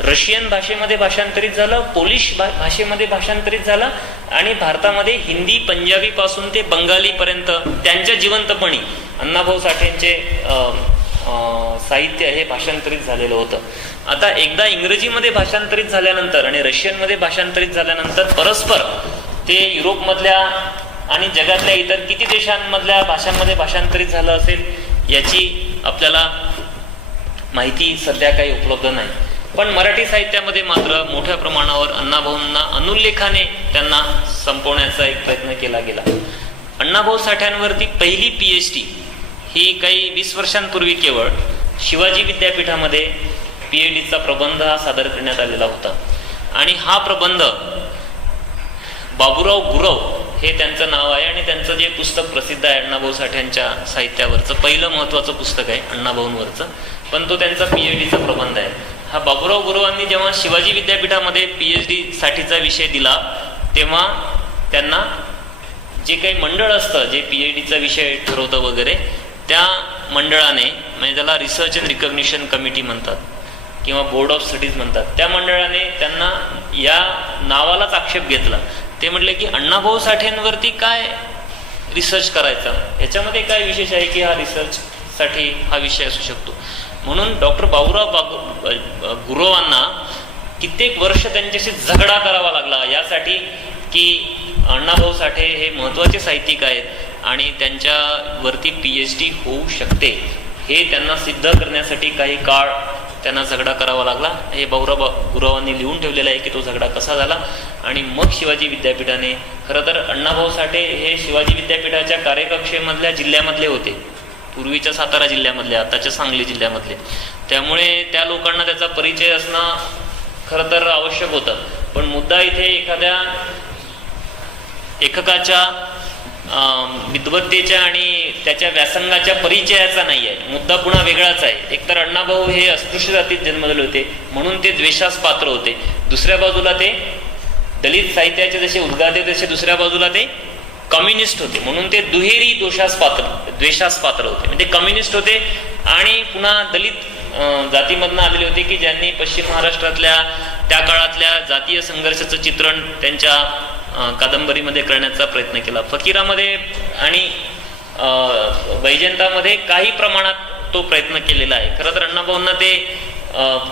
रशियन भाषेमध्ये भाषांतरित झालं, पोलिश भाषेमध्ये भाषांतरित झालं आणि भारतामध्ये हिंदी, पंजाबी पासून ते बंगालीपर्यंत त्यांच्या जिवंतपणी अण्णाभाऊ साठेंचे साहित्य हे भाषांतरित झालेलं होतं. आता एकदा इंग्रजीमध्ये भाषांतरित झाल्यानंतर आणि रशियनमध्ये भाषांतरित झाल्यानंतर परस्पर ते युरोपमधल्या आणि जगातल्या इतर किती देशांमधल्या भाषांमध्ये भाषांतरित झालं असेल याची आपल्याला माहिती सध्या काही उपलब्ध नाही. पण मराठी साहित्यामध्ये मात्र मोठ्या प्रमाणावर अण्णाभाऊंना अनुल्लेखाने त्यांना संपवण्याचा एक प्रयत्न केला गेला. अण्णाभाऊ साठ्यांवरती पहिली PhD ही काही 20 वर्षांपूर्वी केवळ शिवाजी विद्यापीठामध्ये PhDचा प्रबंध हा सादर करण्यात आलेला होता. आणि हा प्रबंध बाबूराव गुरव हे त्यांचं नाव आहे आणि त्यांचं जे पुस्तक प्रसिद्ध आहे अण्णाभाऊ साठ्यांच्या साहित्यावरचं पहिलं महत्त्वाचं पुस्तक आहे अण्णाभाऊंवरचं, पण तो त्यांचा PhDचा प्रबंध आहे. हा बाबूराव गुरुवांनी जेव्हा शिवाजी विद्यापीठामध्ये PhD साठीचा विषय दिला तेव्हा त्यांना जे काही मंडळ असतं जे PhDचा विषय ठरवतं वगैरे, त्या मंडळाने, म्हणजे त्याला रिसर्च अँड रिकग्निशन कमिटी म्हणतात किंवा बोर्ड ऑफ स्टडीज म्हणतात, त्या मंडळाने त्यांना या नावालाच आक्षेप घेतला. ते म्हटले की अण्णाभाऊ साठेंवरती काय रिसर्च करायचा, ह्याच्यामध्ये काय विशेष आहे की हा रिसर्चसाठी हा विषय असू शकतो. म्हणून डॉक्टर बाबुराव गुरवांना कित्येक वर्ष त्यांच्याशी झगडा करावा लागला यासाठी की अण्णाभाऊ साठे हे महत्त्वाचे साहित्यिक आहेत आणि त्यांच्यावरती PhD होऊ शकते हे त्यांना सिद्ध करण्यासाठी काही काळ त्यांना झगडा करावा लागला. हे बाबुराव गुरवांनी लिहून ठेवलेलं आहे की तो झगडा कसा झाला. आणि मग शिवाजी विद्यापीठाने, खरं तर अण्णाभाऊ साठे हे शिवाजी विद्यापीठाच्या कार्यकक्षेमधल्या जिल्ह्यामधले होते, पूर्वीच्या सातारा जिल्ह्यामधले, आताच्या सांगली जिल्ह्यामधले. त्यामुळे त्या लोकांना त्याचा परिचय असणं खरं तर आवश्यक होतं. पण मुद्दा इथे एखाद्या लेखकाच्या विद्वत्तेच्या आणि त्याच्या व्यासंगाच्या परिचयाचा नाही आहे, मुद्दा पुन्हा वेगळाच आहे. एकतर अण्णाभाऊ हे अस्पृश्य जातीत जन्मलेले होते म्हणून ते द्वेषास पात्र होते, दुसऱ्या बाजूला ते दलित साहित्याचे जसे उद्गाते तसे दुसऱ्या बाजूला ते कम्युनिस्ट होते म्हणून ते दुहेरी द्वेषास पात्र होते. म्हणजे कम्युनिस्ट होते आणि पुन्हा दलित जातीमधनं आलेले होते की ज्यांनी पश्चिम महाराष्ट्रातल्या त्या काळातल्या जातीय संघर्षाचं चित्रण त्यांच्या कादंबरीमध्ये करण्याचा प्रयत्न केला. फकीरामध्ये आणि वैजयंतामध्ये काही प्रमाणात तो प्रयत्न केलेला आहे. खरं तर अण्णाभाऊंना ते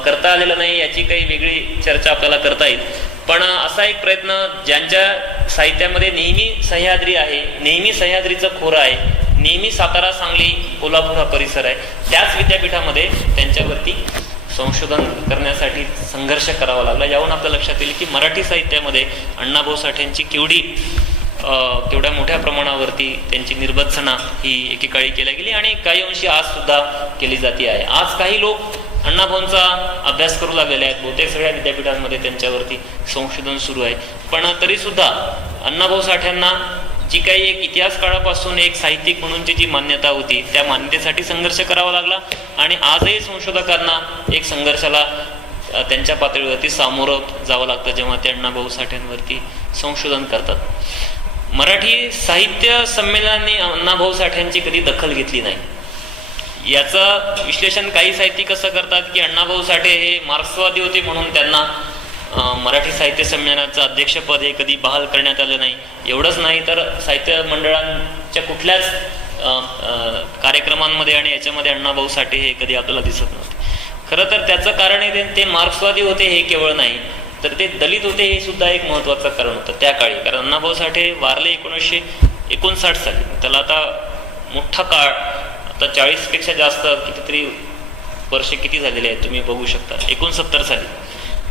करता आलेलं नाही, याची काही वेगळी चर्चा आपल्याला करता येईल. पण असा एक प्रयत्न ज्यांच्या साहित्यामध्ये नेहमी सह्याद्री आहे, नेहमी सह्याद्रीचं खोरं आहे, नेहमी सातारा, सांगली, कोल्हापूर हा परिसर आहे, त्याच विद्यापीठामध्ये त्यांच्यावरती संशोधन करण्यासाठी संघर्ष करावा लागला. यावरून आपल्या लक्षात येईल की मराठी साहित्यामध्ये अण्णाभाऊ साठेंची केवढ्या मोठ्या प्रमाणावरती त्यांची निर्भत्सना ही एकेकाळी केल्या गेली आणि काही अंशी आज सुद्धा केली जाते आहे. आज काही लोक अण्णाभाऊंचा अभ्यास करू लागलेले आहेत, बहुतेक सगळ्या विद्यापीठांमध्ये त्यांच्यावरती संशोधन सुरू आहे. पण तरी सुद्धा अण्णाभाऊ साठ्यांना जी काही एक इतिहास काळापासून एक साहित्यिक म्हणूनची जी मान्यता होती त्या मान्यतेसाठी संघर्ष करावा लागला आणि आजही संशोधकांना एक संघर्षाला त्यांच्या पातळीवरती सामोरं जावं लागतं जेव्हा ते अण्णाभाऊ साठ्यांवरती संशोधन करतात. मराठी साहित्य संमेलनाने अण्णाभाऊ साठ्यांची कधी दखल घेतली नाही. याचं विश्लेषण काही साहित्यिक असं करतात की अण्णाभाऊ साठे हे मार्क्सवादी होते म्हणून त्यांना मराठी साहित्य संमेलनाचं अध्यक्षपद हे कधी बहाल करण्यात आलं नाही. एवढंच नाही तर साहित्य मंडळांच्या कुठल्याच कार्यक्रमांमध्ये आणि याच्यामध्ये अण्णाभाऊ साठे हे कधी आपल्याला दिसत नव्हते. खरं तर त्याचं कारण आहे ते मार्क्सवादी होते हे केवळ नाही तर ते दलित होते हे सुद्धा एक महत्त्वाचं कारण होतं त्या काळी. कारण अण्णाभाऊ साठे वारले 1959 साली. त्याला आता मोठा काळ, आता 40पेक्षा जास्त कितीतरी वर्षे किती झालेले आहेत तुम्ही बघू शकता, 69 साली.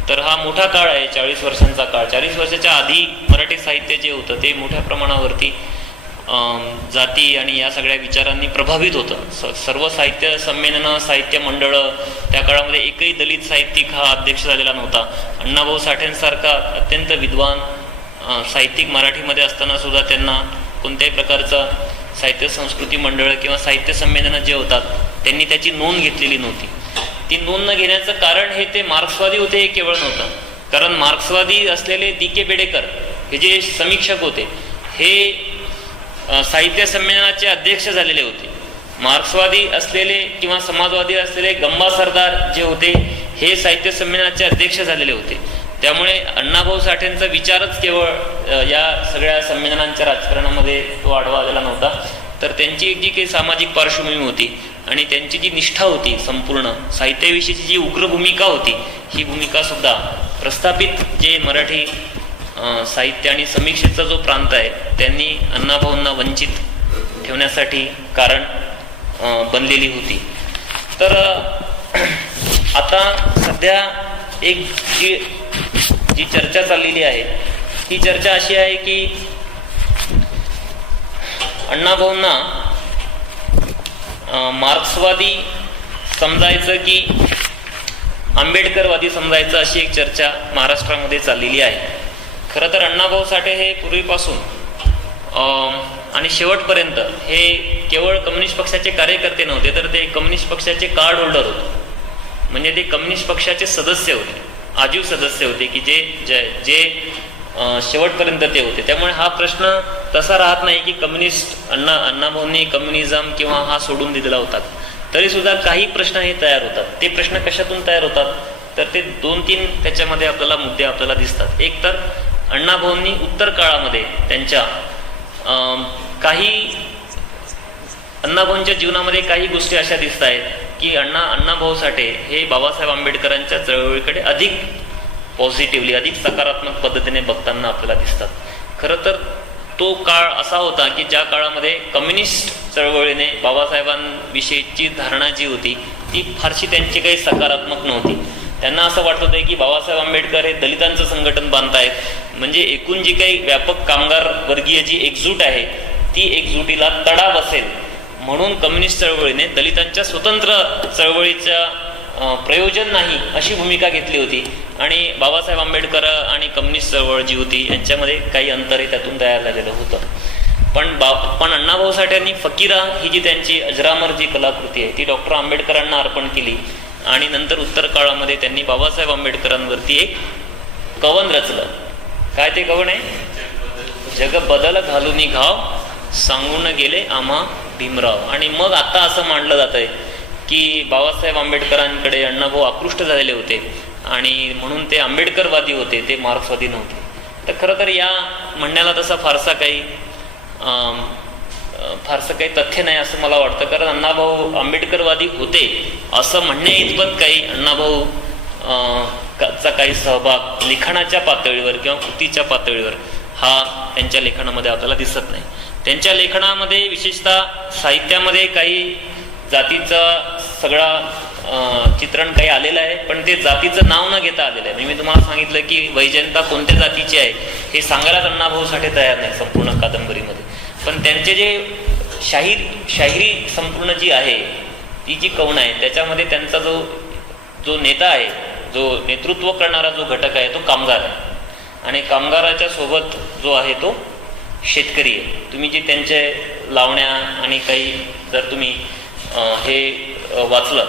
तर हा मोठा काळ आहे, 40 वर्षांचा काळ. 40 वर्षाच्या आधी मराठी साहित्य जे होतं ते मोठ्या प्रमाणावरती जाती आणि या सगळ्या विचारांनी प्रभावित होतं. सर्व साहित्य संमेलनं, साहित्य मंडळं, त्या काळामध्ये एकही दलित साहित्यिक हा अध्यक्ष झालेला नव्हता. अण्णाभाऊ साठेंसारखा अत्यंत विद्वान साहित्यिक मराठीमध्ये असताना सुद्धा त्यांना कोणत्याही प्रकारचं साहित्य संस्कृती मंडळ किंवा साहित्य संमेलनं जे होतात त्यांनी त्याची नोंद घेतलेली नव्हती. ती नोंद न घेण्याचं कारण हे ते मार्क्सवादी होते हे केवळ नव्हतं. कारण मार्क्सवादी असलेले D.K. बेडेकर हे जे समीक्षक होते हे साहित्य संमेलनाचे अध्यक्ष झालेले होते. मार्क्सवादी असलेले किंवा समाजवादी असलेले गंबा सरदार जे होते हे साहित्य संमेलनाचे अध्यक्ष झालेले होते. त्यामुळे अण्णाभाऊ साठेंचा विचारच केवळ या सगळ्या संमेलनांच्या राजकारणामध्ये तो आढळून आलेला नव्हता. तर त्यांची जी काही सामाजिक पार्श्वभूमी होती आणि त्यांची जी निष्ठा होती, संपूर्ण साहित्याविषयीची जी उग्र भूमिका होती, ही भूमिका सुद्धा प्रस्थापित जे मराठी साहित्य आणि समीक्षेचा जो प्रांत आहे त्यांनी अण्णाभाऊंना वंचित ठेवण्यासाठी कारण बनलेली होती. तर आता सध्या एक जी चर्चा चाललेली आहे ती चर्चा अशी आहे की अण्णाभाऊंना मार्क्सवादी समजायचं की आंबेडकरवादी समजायचं अशी एक चर्चा महाराष्ट्रामध्ये चाललेली आहे. खरं तर अण्णाभाऊ साठे हे पूर्वीपासून आणि शेवटपर्यंत हे केवळ कम्युनिस्ट पक्षाचे कार्यकर्ते नव्हते तर ते कम्युनिस्ट पक्षाचे कार्ड होल्डर होते. म्हणजे ते कम्युनिस्ट पक्षाचे सदस्य होते, आजीव सदस्य होते की जे शेवटपर्यंत ते होते. त्यामुळे हा प्रश्न तसा राहत नाही की अण्णाभाऊंनी कम्युनिझम किंवा हा सोडून दिलेला होता. तरी सुद्धा काही प्रश्न हे तयार होतात. ते प्रश्न कशातून तयार होतात तर ते 2-3 त्याच्यामध्ये आपल्याला मुद्दे आपल्याला दिसतात. एक तर अण्णाभाऊंनी उत्तर काळामध्ये त्यांच्या काही अण्णाभाऊंच्या जीवनामध्ये काही गोष्टी अशा दिसत आहेत की अण्णाभाऊ साठे हे बाबासाहेब आंबेडकरांच्या चळवळीकडे अधिक पॉझिटिव्हली, अधिक सकारात्मक पद्धतीने बघताना आपल्याला दिसतात. खरं तर तो काळ असा होता की ज्या काळामध्ये कम्युनिस्ट चळवळीने बाबासाहेबांविषयीची धारणा जी होती ती फारशी त्यांची काही सकारात्मक नव्हती. त्यांना असं वाटत होतं की बाबासाहेब आंबेडकर हे दलितांचं संघटन बांधतायत, म्हणजे एकूण जी काही व्यापक कामगार वर्गीय जी एकजूट आहे ती एकजुटीला तडा बसेल म्हणून कम्युनिस्ट चळवळीने दलितांच्या स्वतंत्र चळवळीच्या प्रयोजन नाही अशी भूमिका घेतली होती. आणि बाबासाहेब आंबेडकर आणि कम्युनिस्ट चळवळ जी होती यांच्यामध्ये काही अंतरही त्यातून तयार झालेलं होतं. पण अण्णाभाऊ साठ्यांनी फकीरा ही जी त्यांची अजरामर जी कलाकृती आहे ती डॉक्टर आंबेडकरांना अर्पण केली. आणि नंतर उत्तर काळामध्ये त्यांनी बाबासाहेब आंबेडकरांवरती एक कवन रचलं. काय ते कवन आहे? जग बदल घालून घाव सांगून गेले आम्हा भीमराव. आणि मग आता असं मानलं जात आहे की बाबासाहेब आंबेडकरांकडे अण्णाभाऊ आकृष्ट झालेले होते आणि म्हणून ते आंबेडकरवादी होते, ते मार्क्सवादी नव्हते. तर खरं तर या म्हणण्याला तसा फारसं काही तथ्य नाही असं मला वाटतं. कारण अण्णाभाऊ आंबेडकरवादी होते असं म्हणण्या इतपत काही अण्णाभाऊ चा काही सहभाग लिखाणाच्या पातळीवर किंवा कृतीच्या पातळीवर हा त्यांच्या लेखनामध्ये आपल्याला दिसत नाही. त्यांच्या लेखनामध्ये विशेषतः साहित्यामध्ये काही जातीचं सगळा चित्रण काही आलेलं आहे, पण ते जातीचं नाव न घेता आलेलं आहे. म्हणजे मी तुम्हाला सांगितलं की वैजयंता कोणत्या जातीची आहे हे सांगायलाच अण्णाभाऊ साठे तयार नाही संपूर्ण कादंबरीमध्ये. पण त्यांचे जे शाहिरी संपूर्ण जी आहे ती जी कवन आहे त्याच्यामध्ये त्यांचा जो नेता आहे, जो नेतृत्व करणारा जो घटक आहे तो कामगार आहे आणि कामगाराच्या सोबत जो आहे तो शेतकरी आहे. तुम्ही जे त्यांचे लावण्या आणि काही जर तुम्ही हे वाचलं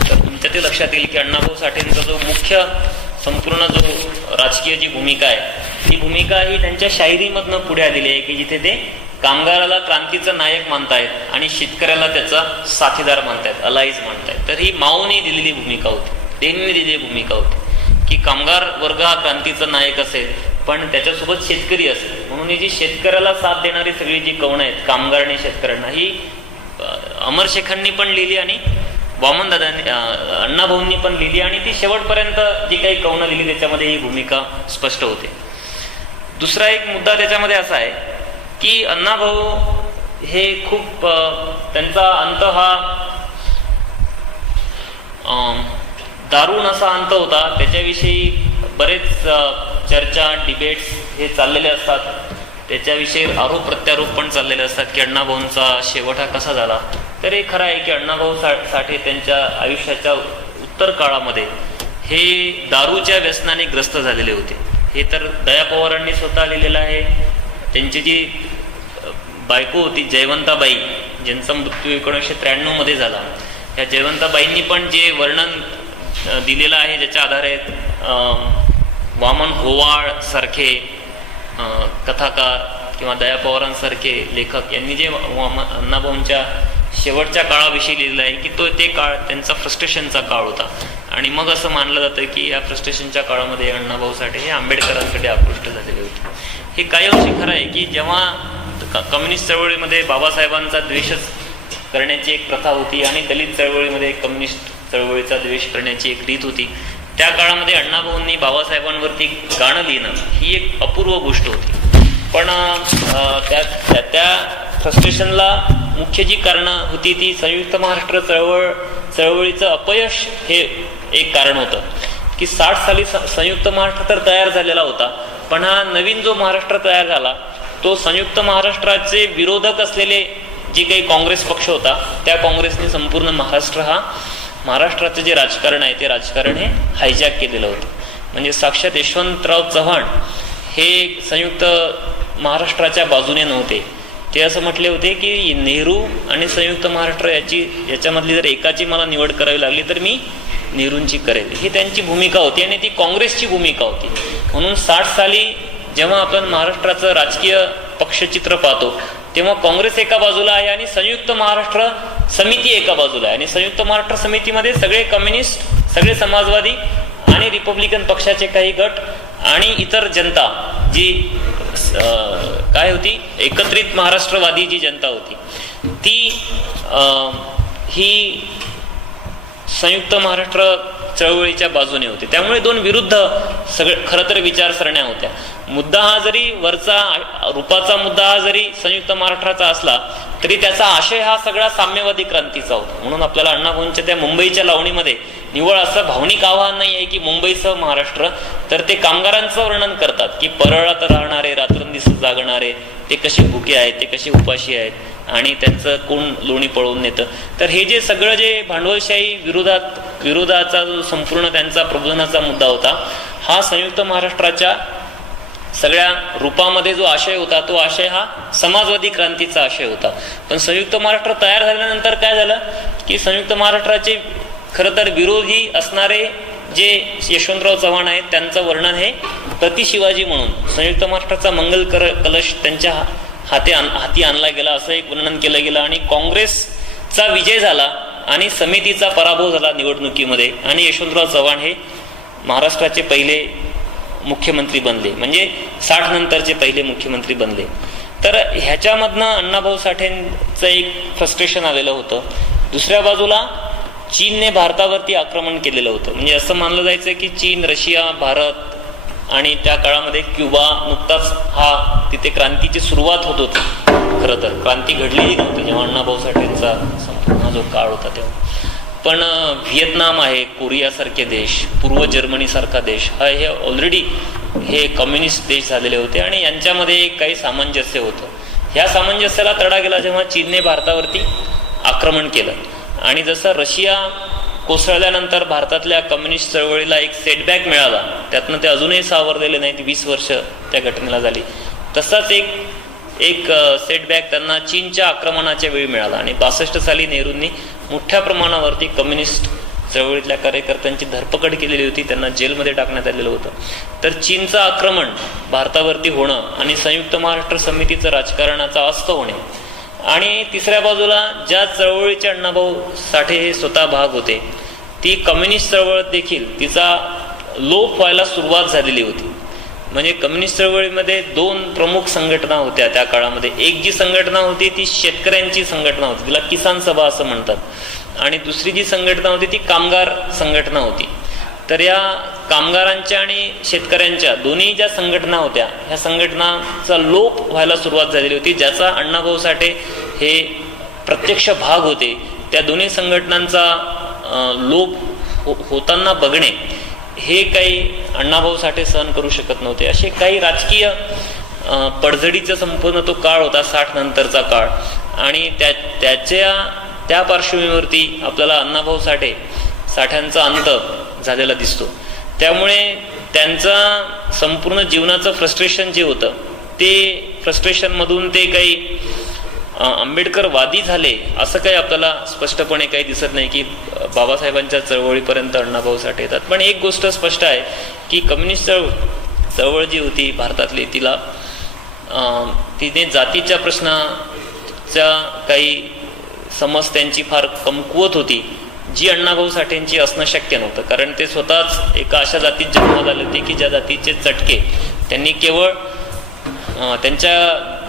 तर तुमच्या ते लक्षात येईल की अण्णाभाऊ साठेंचा जो मुख्य संपूर्ण जो राजकीय जी भूमिका आहे ती भूमिका ही त्यांच्या शाहिरीमधनं पुढे आलेली आहे की जिथे ते कामगाराला क्रांतीचा नायक मानतायत आणि शेतकऱ्याला त्याचा साथीदार मानतायत, अलाईज मानतायत. तर ही माओने दिलेली भूमिका होती, देणीने दिलेली भूमिका होती की कामगार वर्ग हा क्रांतीचा नायक असेल पण त्याच्यासोबत शेतकरी असेल. म्हणून ही जी शेतकऱ्याला साथ देणारी सगळी जी कवनं आहेत कामगार आणि शेतकऱ्यांना ही अमर शेखांनी पण लिहिली आणि वामनदादांनी अण्णाभाऊंनी पण लिहिली आणि ती शेवटपर्यंत जी काही कवनं लिहिली त्याच्यामध्ये ही भूमिका स्पष्ट होते. दुसरा एक मुद्दा त्याच्यामध्ये असा आहे की अण्णाभाऊ हे खूप त्यांचा अंत हा दारुण असा अंत होता. त्याच्याविषयी बरेच चर्चा, डिबेट्स हे चाललेले असतात. त्याच्याविषयी आरोप प्रत्यारोप पण चाललेले असतात की अण्णाभाऊंचा शेवट हा कसा झाला. तर हे खरं आहे की अण्णाभाऊ साठे त्यांच्या आयुष्याच्या उत्तर काळामध्ये हे दारूच्या व्यसनाने ग्रस्त झालेले होते. हे तर दया पवारांनी स्वतः लिहिलेलं आहे. त्यांची जी बायको होती जयवंताबाई, ज्यांचा मृत्यू 1993 मध्ये झाला, या जयवंताबाईंनी पण जे वर्णन दिलेलं आहे ज्याच्या आधारे वामन होवाळ सारखे कथाकार किंवा दया पवारांसारखे लेखक यांनी जे अण्णाभाऊंच्या शेवटच्या काळाविषयी लिहिलेलं आहे की ते काळ त्यांचा फ्रस्ट्रेशनचा काळ होता. आणि मग असं मानलं जातं की या फ्रस्ट्रेशनच्या काळामध्ये अण्णाभाऊ साठे हे आंबेडकरांकडे आकृष्ट झालेले होते. हे काही अंशी खरं आहे की जेव्हा कम्युनिस्ट चळवळीमध्ये बाबासाहेबांचा द्वेषच करण्याची एक प्रथा होती आणि दलित चळवळीमध्ये कम्युनिस्ट चळवळीचा द्वेष करण्याची एक रीत होती, त्या काळामध्ये अण्णाभाऊंनी बाबासाहेबांवरती गाणं लिहिणं ही एक अपूर्व गोष्ट होती. पण त्या फ्रस्ट्रेशनला मुख्य जी कारणं होती ती संयुक्त महाराष्ट्र चळवळीचं अपयश हे एक कारण होतं की 60 साली संयुक्त महाराष्ट्र तर तयार झालेला होता, पण हा नवीन जो महाराष्ट्र तयार झाला तो संयुक्त महाराष्ट्राचे विरोधक असलेले जे काही काँग्रेस पक्ष होता त्या काँग्रेसने संपूर्ण महाराष्ट्राचं जे राजकारण आहे ते राजकारण हे हायजॅक केलेलं होतं. म्हणजे साक्षात यशवंतराव चव्हाण हे संयुक्त महाराष्ट्राच्या बाजूने नव्हते. ते असं म्हटले होते की नेहरू आणि संयुक्त महाराष्ट्र याच्यामधली जर एकाची मला निवड करावी लागली तर मी नेहरूंची करेल, ही त्यांची भूमिका होती आणि ती काँग्रेसची भूमिका होती. म्हणून 60 साली जेव्हा आपण महाराष्ट्राचं राजकीय पक्षचित्र पाहतो तेव्हा काँग्रेस एका बाजूला आहे आणि संयुक्त महाराष्ट्र समिती एका बाजूला आहे. आणि संयुक्त महाराष्ट्र समितीमध्ये सगळे कम्युनिस्ट सगळे समाजवादी आणि रिपब्लिकन पक्षाचे काही गट आणि इतर जनता जी काय होती, एकत्रित महाराष्ट्रवादी जी जनता होती ती ही संयुक्त महाराष्ट्र चळवळीच्या बाजूने होते. त्यामुळे दोन विरुद्ध खरं तर विचारसरण्या होत्या. मुद्दा हा जरी वरचा रूपाचा मुद्दा हा जरी संयुक्त महाराष्ट्राचा असला तरी त्याचा आशय हा सगळा साम्यवादी क्रांतीचा होता. म्हणून आपल्याला अण्णाभाऊंच्या त्या मुंबईच्या लावणीमध्ये निव्वळ असं भावनिक आव्हान नाही आहे की मुंबईसह महाराष्ट्र, तर ते कामगारांचं वर्णन करतात की परळात राहणारे, रात्रंदिवस जागणारे, ते कसे भुके आहेत, ते कसे उपाशी आहेत आणि त्यांचं कोण लोणी पळवून नेतं. तर हे जे सगळं जे भांडवलशाही विरोधाचा जो संपूर्ण त्यांचा प्रबोधनाचा मुद्दा होता, हा संयुक्त महाराष्ट्राच्या सगळ्या रूपामध्ये जो आशय होता तो आशय हा समाजवादी क्रांतीचा आशय होता. पण संयुक्त महाराष्ट्र तयार झाल्यानंतर काय झालं की संयुक्त महाराष्ट्राचे खरं तर विरोधी असणारे जे यशवंतराव चव्हाण आहेत त्यांचं वर्णन हे प्रतिशिवाजी म्हणून संयुक्त महाराष्ट्राचा मंगल कलश त्यांच्या हाती आणला गेला असं एक वर्णन केलं गेलं. आणि काँग्रेसचा विजय झाला आणि समितीचा पराभव झाला निवडणुकीमध्ये आणि यशवंतराव चव्हाण हे महाराष्ट्राचे पहिले मुख्यमंत्री बनले, म्हणजे 60 नंतरचे पहिले मुख्यमंत्री बनले. तर ह्याच्यामधनं अण्णाभाऊ साठेंचं एक फ्रस्ट्रेशन आलेलं होतं. दुसऱ्या बाजूला चीनने भारतावरती आक्रमण केलेलं होतं. म्हणजे असं मानलं जायचं की चीन, रशिया, भारत आणि त्या काळामध्ये क्युबा नुकताच हा तिथे क्रांतीची सुरुवात होत होती. खरं तर क्रांती घडलेली नव्हती जेव्हा अण्णाभाऊ साठेंचा संपूर्ण जो काळ होता तेव्हा. पण व्हिएतनाम आहे, कोरियासारखे देश, पूर्व जर्मनीसारखा देश हे ऑलरेडी हे कम्युनिस्ट देश झालेले होते आणि यांच्यामध्ये काही सामंजस्य होतं. ह्या सामंजस्याला तडा गेला जेव्हा चीनने भारतावरती आक्रमण केलं. आणि जसं रशिया कोसळल्यानंतर भारतातल्या कम्युनिस्ट चळवळीला एक सेटबॅक मिळाला, त्यातनं ते अजूनही सावरलेले नाहीत, 20 वर्ष त्या घटनेला झाली, तसाच एक सेटबॅक त्यांना चीनच्या आक्रमणाच्या वेळी मिळाला. आणि 62 साली नेहरूंनी मोठ्या प्रमाणावरती कम्युनिस्ट चळवळीतल्या कार्यकर्त्यांची धरपकड केलेली होती, त्यांना जेलमध्ये टाकण्यात आलेलं होतं. तर चीनचं आक्रमण भारतावरती होणं आणि संयुक्त महाराष्ट्र समितीचं राजकारणाचा अस्त होणे आणि तिसऱ्या बाजूला ज्या चळवळीचे अण्णाभाऊ साठे हे स्वतः भाग होते ती कम्युनिस्ट चळवळ देखील तिचा लोप व्हायला सुरुवात झालेली होती. म्हणजे कम्युनिस्ट चळवळीमध्ये 2 प्रमुख संघटना होत्या त्या काळामध्ये. एक जी संघटना होती ती शेतकऱ्यांची संघटना होती, तिला किसान सभा असं म्हणतात, आणि दुसरी जी संघटना होती ती कामगार संघटना होती. तर या कामगारांच्या आणि शेतकऱ्यांच्या दोन्ही ज्या संघटना होत्या ह्या संघटनाचा लोप व्हायला सुरुवात झालेली होती, ज्याचा अण्णाभाऊ साठे हे प्रत्यक्ष भाग होते. त्या दोन्ही संघटनांचा लोप होताना बघणे हे काही अण्णाभाऊ साठे सहन करू शकत नव्हते. असे काही राजकीय पडझडीचा संपूर्ण तो काळ होता 60 नंतरचा काळ. आणि त्या पार्श्वभूमीवरती आपल्याला अण्णाभाऊ साठ्यांचा अंत झालेला दिसतो. त्यामुळे त्यांचा संपूर्ण जीवनाचं फ्रस्ट्रेशन जे होतं ते फ्रस्ट्रेशनमधून ते काही आंबेडकरवादी झाले असं काही आपल्याला स्पष्टपणे काही दिसत नाही की बाबासाहेबांच्या चळवळीपर्यंत अण्णाभाऊ साठे येतात. पण एक गोष्ट स्पष्ट आहे की कम्युनिस्ट चळवळ जी होती भारतातली तिने जातीच्या प्रश्नाच्या काही समज त्यांची फार कमकुवत होती जी अण्णाभाऊ साठेंची असणं शक्य नव्हतं. कारण ते स्वतःच एका अशा जातीत जन्माला आले होते की ज्या जातीचे चटके त्यांनी केवळ त्यांच्या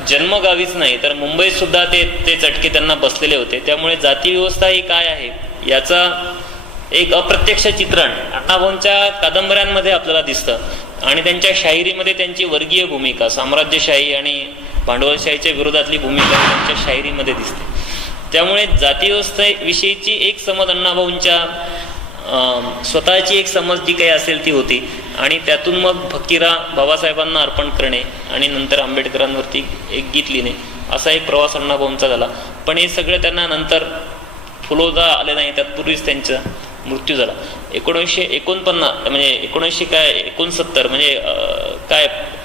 जन्मगावीच नाही तर मुंबईत सुद्धा ते चटके त्यांना बसलेले होते. त्यामुळे जाती व्यवस्था ही काय आहे याचा एक अप्रत्यक्ष चित्रण अण्णाभाऊंच्या कादंबऱ्यांमध्ये आपल्याला दिसतं. आणि त्यांच्या शाहिरीमध्ये त्यांची वर्गीय भूमिका, साम्राज्यशाही आणि भांडवलशाहीच्या विरोधातली भूमिका त्यांच्या शाहिरीमध्ये दिसते. त्यामुळे जातीव्यवस्थेविषयीची एक समज अण्णाभाऊंच्या स्वतःची एक समज जी काही असेल ती होती. आणि त्यातून मग फकीरा बाबासाहेबांना अर्पण करणे आणि नंतर आंबेडकरांवरती एक गीत लिहिणे असा एक प्रवास अण्णाभाऊंचा झाला. पण हे सगळं त्यांना नंतर फुलवता आले नाही, त्यातपूर्वीच त्यांचा मृत्यू झाला. 1949 म्हणजे 1969 म्हणजे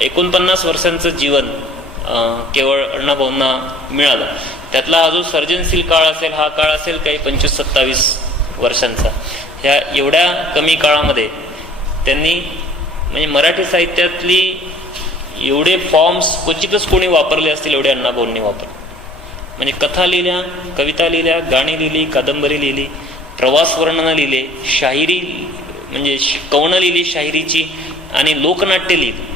49 वर्षांचं जीवन केवळ अण्णाभाऊंना मिळालं. त्यातला हा जो सर्जनशील काळ असेल हा काळ असेल काही 25-27 वर्षांचा. ह्या एवढ्या कमी काळामध्ये त्यांनी म्हणजे मराठी साहित्यातली एवढे फॉर्म्स क्वचितच कोणी वापरले असतील एवढे अण्णाभाऊंनी वापरले. म्हणजे कथा लिहिल्या, कविता लिहिल्या, गाणी लिहिली, कादंबरी लिहिली प्रवास वर्णनं लिहिले, शाहिरी म्हणजे कवनं लिहिली शाहिरीची, आणि लोकनाट्य लिहिलं,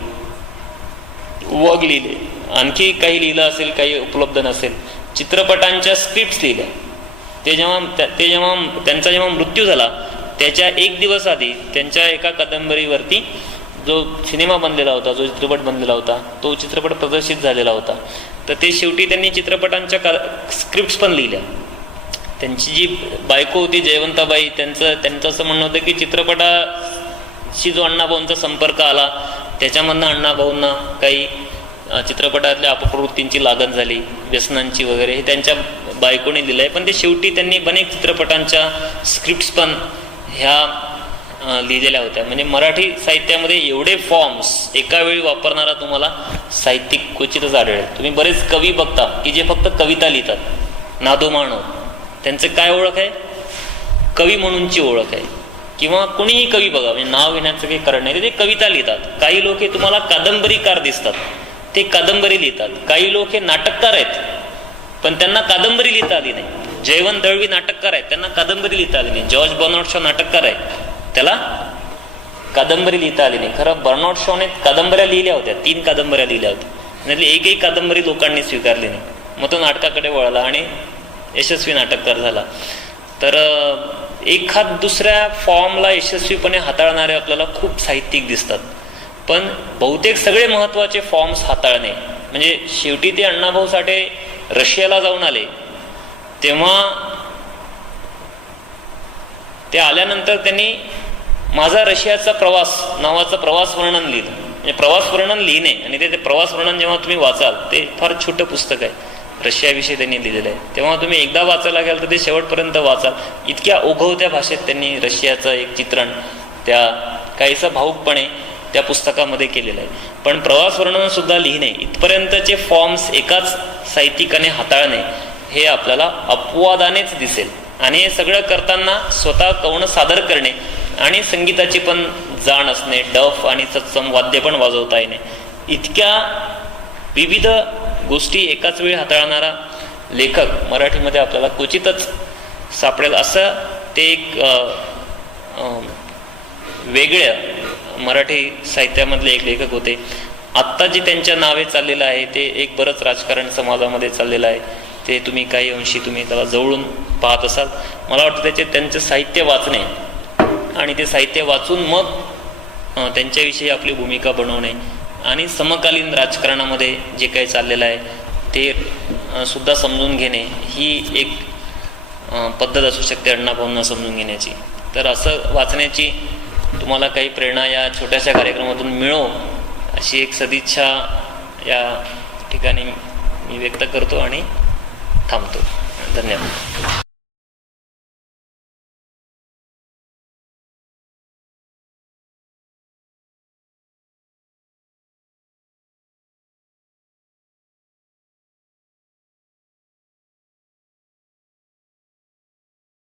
वग लिहिले, आणखी काही लिहिलं असेल, काही उपलब्ध नसेल, चित्रपटांच्या स्क्रिप्ट्स लिहिल्या. त्यांचा जेव्हा मृत्यू झाला त्याच्या एक दिवस आधी त्यांच्या एका कादंबरीवरती जो सिनेमा बनलेला होता, जो चित्रपट बनलेला होता, तो चित्रपट प्रदर्शित झालेला होता. तर ते शेवटी त्यांनी चित्रपटांच्या स्क्रिप्ट्स पण लिहिल्या. त्यांची जी बायको होती जयवंताबाई, त्यांचं असं म्हणणं होतं की चित्रपटाशी जो अण्णाभाऊंचा संपर्क आला त्याच्यामधनं अण्णाभाऊंना काही चित्रपटातल्या अपप्रवृत्तींची लागण झाली, व्यसनांची वगैरे, हे त्यांच्या बायकोने लिहिलं आहे. पण ते शेवटी त्यांनी अनेक चित्रपटांच्या स्क्रिप्ट्स पण ह्या लिहिलेल्या होत्या. म्हणजे मराठी साहित्यामध्ये एवढे फॉर्म्स एका वेळी वापरणारा तुम्हाला साहित्यिक क्वचितच आढळेल. तुम्ही बरेच कवी बघता की जे फक्त कविता लिहितात, नादो मानव, त्यांचं काय ओळख आहे? कवी म्हणूनची ओळख आहे. किंवा कोणीही कवी बघा, म्हणजे नाव घेण्याचं काही कारण नाही, ते कविता लिहितात. काही लोक हे तुम्हाला कादंबरीकार दिसतात, ते कादंबरी लिहितात. काही लोक हे नाटककार आहेत पण त्यांना कादंबरी लिहिता आली नाही. जयवंत दळवी नाटककार आहेत, त्यांना कादंबरी लिहिता आली नाही. जॉर्ज बर्नार्ड शॉ नाटककार आहे, त्याला कादंबरी लिहिता आली नाही. खरं बर्नार्ड शॉने कादंबऱ्या लिहिल्या होत्या, 3 कादंबऱ्या लिहिल्या होत्या, त्यातली एकही कादंबरी लोकांनी स्वीकारली नाही. मग तो नाटकाकडे वळला आणि यशस्वी नाटककार झाला. तर एखाद दुसऱ्या फॉर्मला यशस्वीपणे हाताळणारे आपल्याला खूप साहित्यिक दिसतात, पण बहुतेक सगळे महत्त्वाचे फॉर्म्स हाताळणे, म्हणजे शेवटी ते अण्णाभाऊ साठे रशियाला जाऊन आले, तेव्हा ते आल्यानंतर त्यांनी माझा रशियाचा प्रवास नावाचं प्रवास वर्णन लिहिलं. म्हणजे प्रवास वर्णन लिहिणे आणि ते प्रवास वर्णन जेव्हा तुम्ही वाचाल, ते फार छोटं पुस्तक आहे, रशियाविषयी त्यांनी लिहिलेलं आहे. तेव्हा तुम्ही एकदा वाचायला गेल तर ते शेवटपर्यंत वाचाल. इतक्या ओघवत्या भाषेत त्यांनी रशियाचं एक चित्रण त्या काहीसं भावुकपणे त्या पुस्तकामध्ये केलेलं आहे. पण प्रवास वर्णन सुद्धा लिहिणे, इथपर्यंतचे फॉर्म्स एकाच साहित्यिकाने हाताळणे हे आपल्याला अपवादानेच दिसेल. आणि हे सगळं करताना स्वतः कवनं सादर करणे आणि संगीताची पण जाण असणे, डफ आणि तत्सम वाद्य पण वाजवता येणे, इतक्या विविध गोष्टी एकाच वेळी हाताळणारा लेखक मराठीमध्ये आपल्याला क्वचितच सापडेल. असं ते एक वेगळ्या मराठी साहित्यामधले एक लेखक होते. आत्ता जे त्यांच्या नावे चाललेलं आहे ते एक बरंच राजकारण समाजामध्ये चाललेलं आहे, ते तुम्ही काही अंशी तुम्ही त्याला जवळून पाहत असाल. मला वाटतं त्यांचं साहित्य वाचणे आणि ते साहित्य वाचून मग त्यांच्याविषयी आपली भूमिका बनवणे आणि समकालीन राजकारणामध्ये जे काही चाललेलं आहे ते सुद्धा समजून घेणे ही एक पद्धत असू शकते अण्णाभाऊंना समजून घेण्याची. तर असं वाचण्याची तुम्हाला काही प्रेरणा या छोट्याशा कार्यक्रमातून मिळो अशी एक सदिच्छा या ठिकाणी मी व्यक्त करतो आणि थांबतो. धन्यवाद.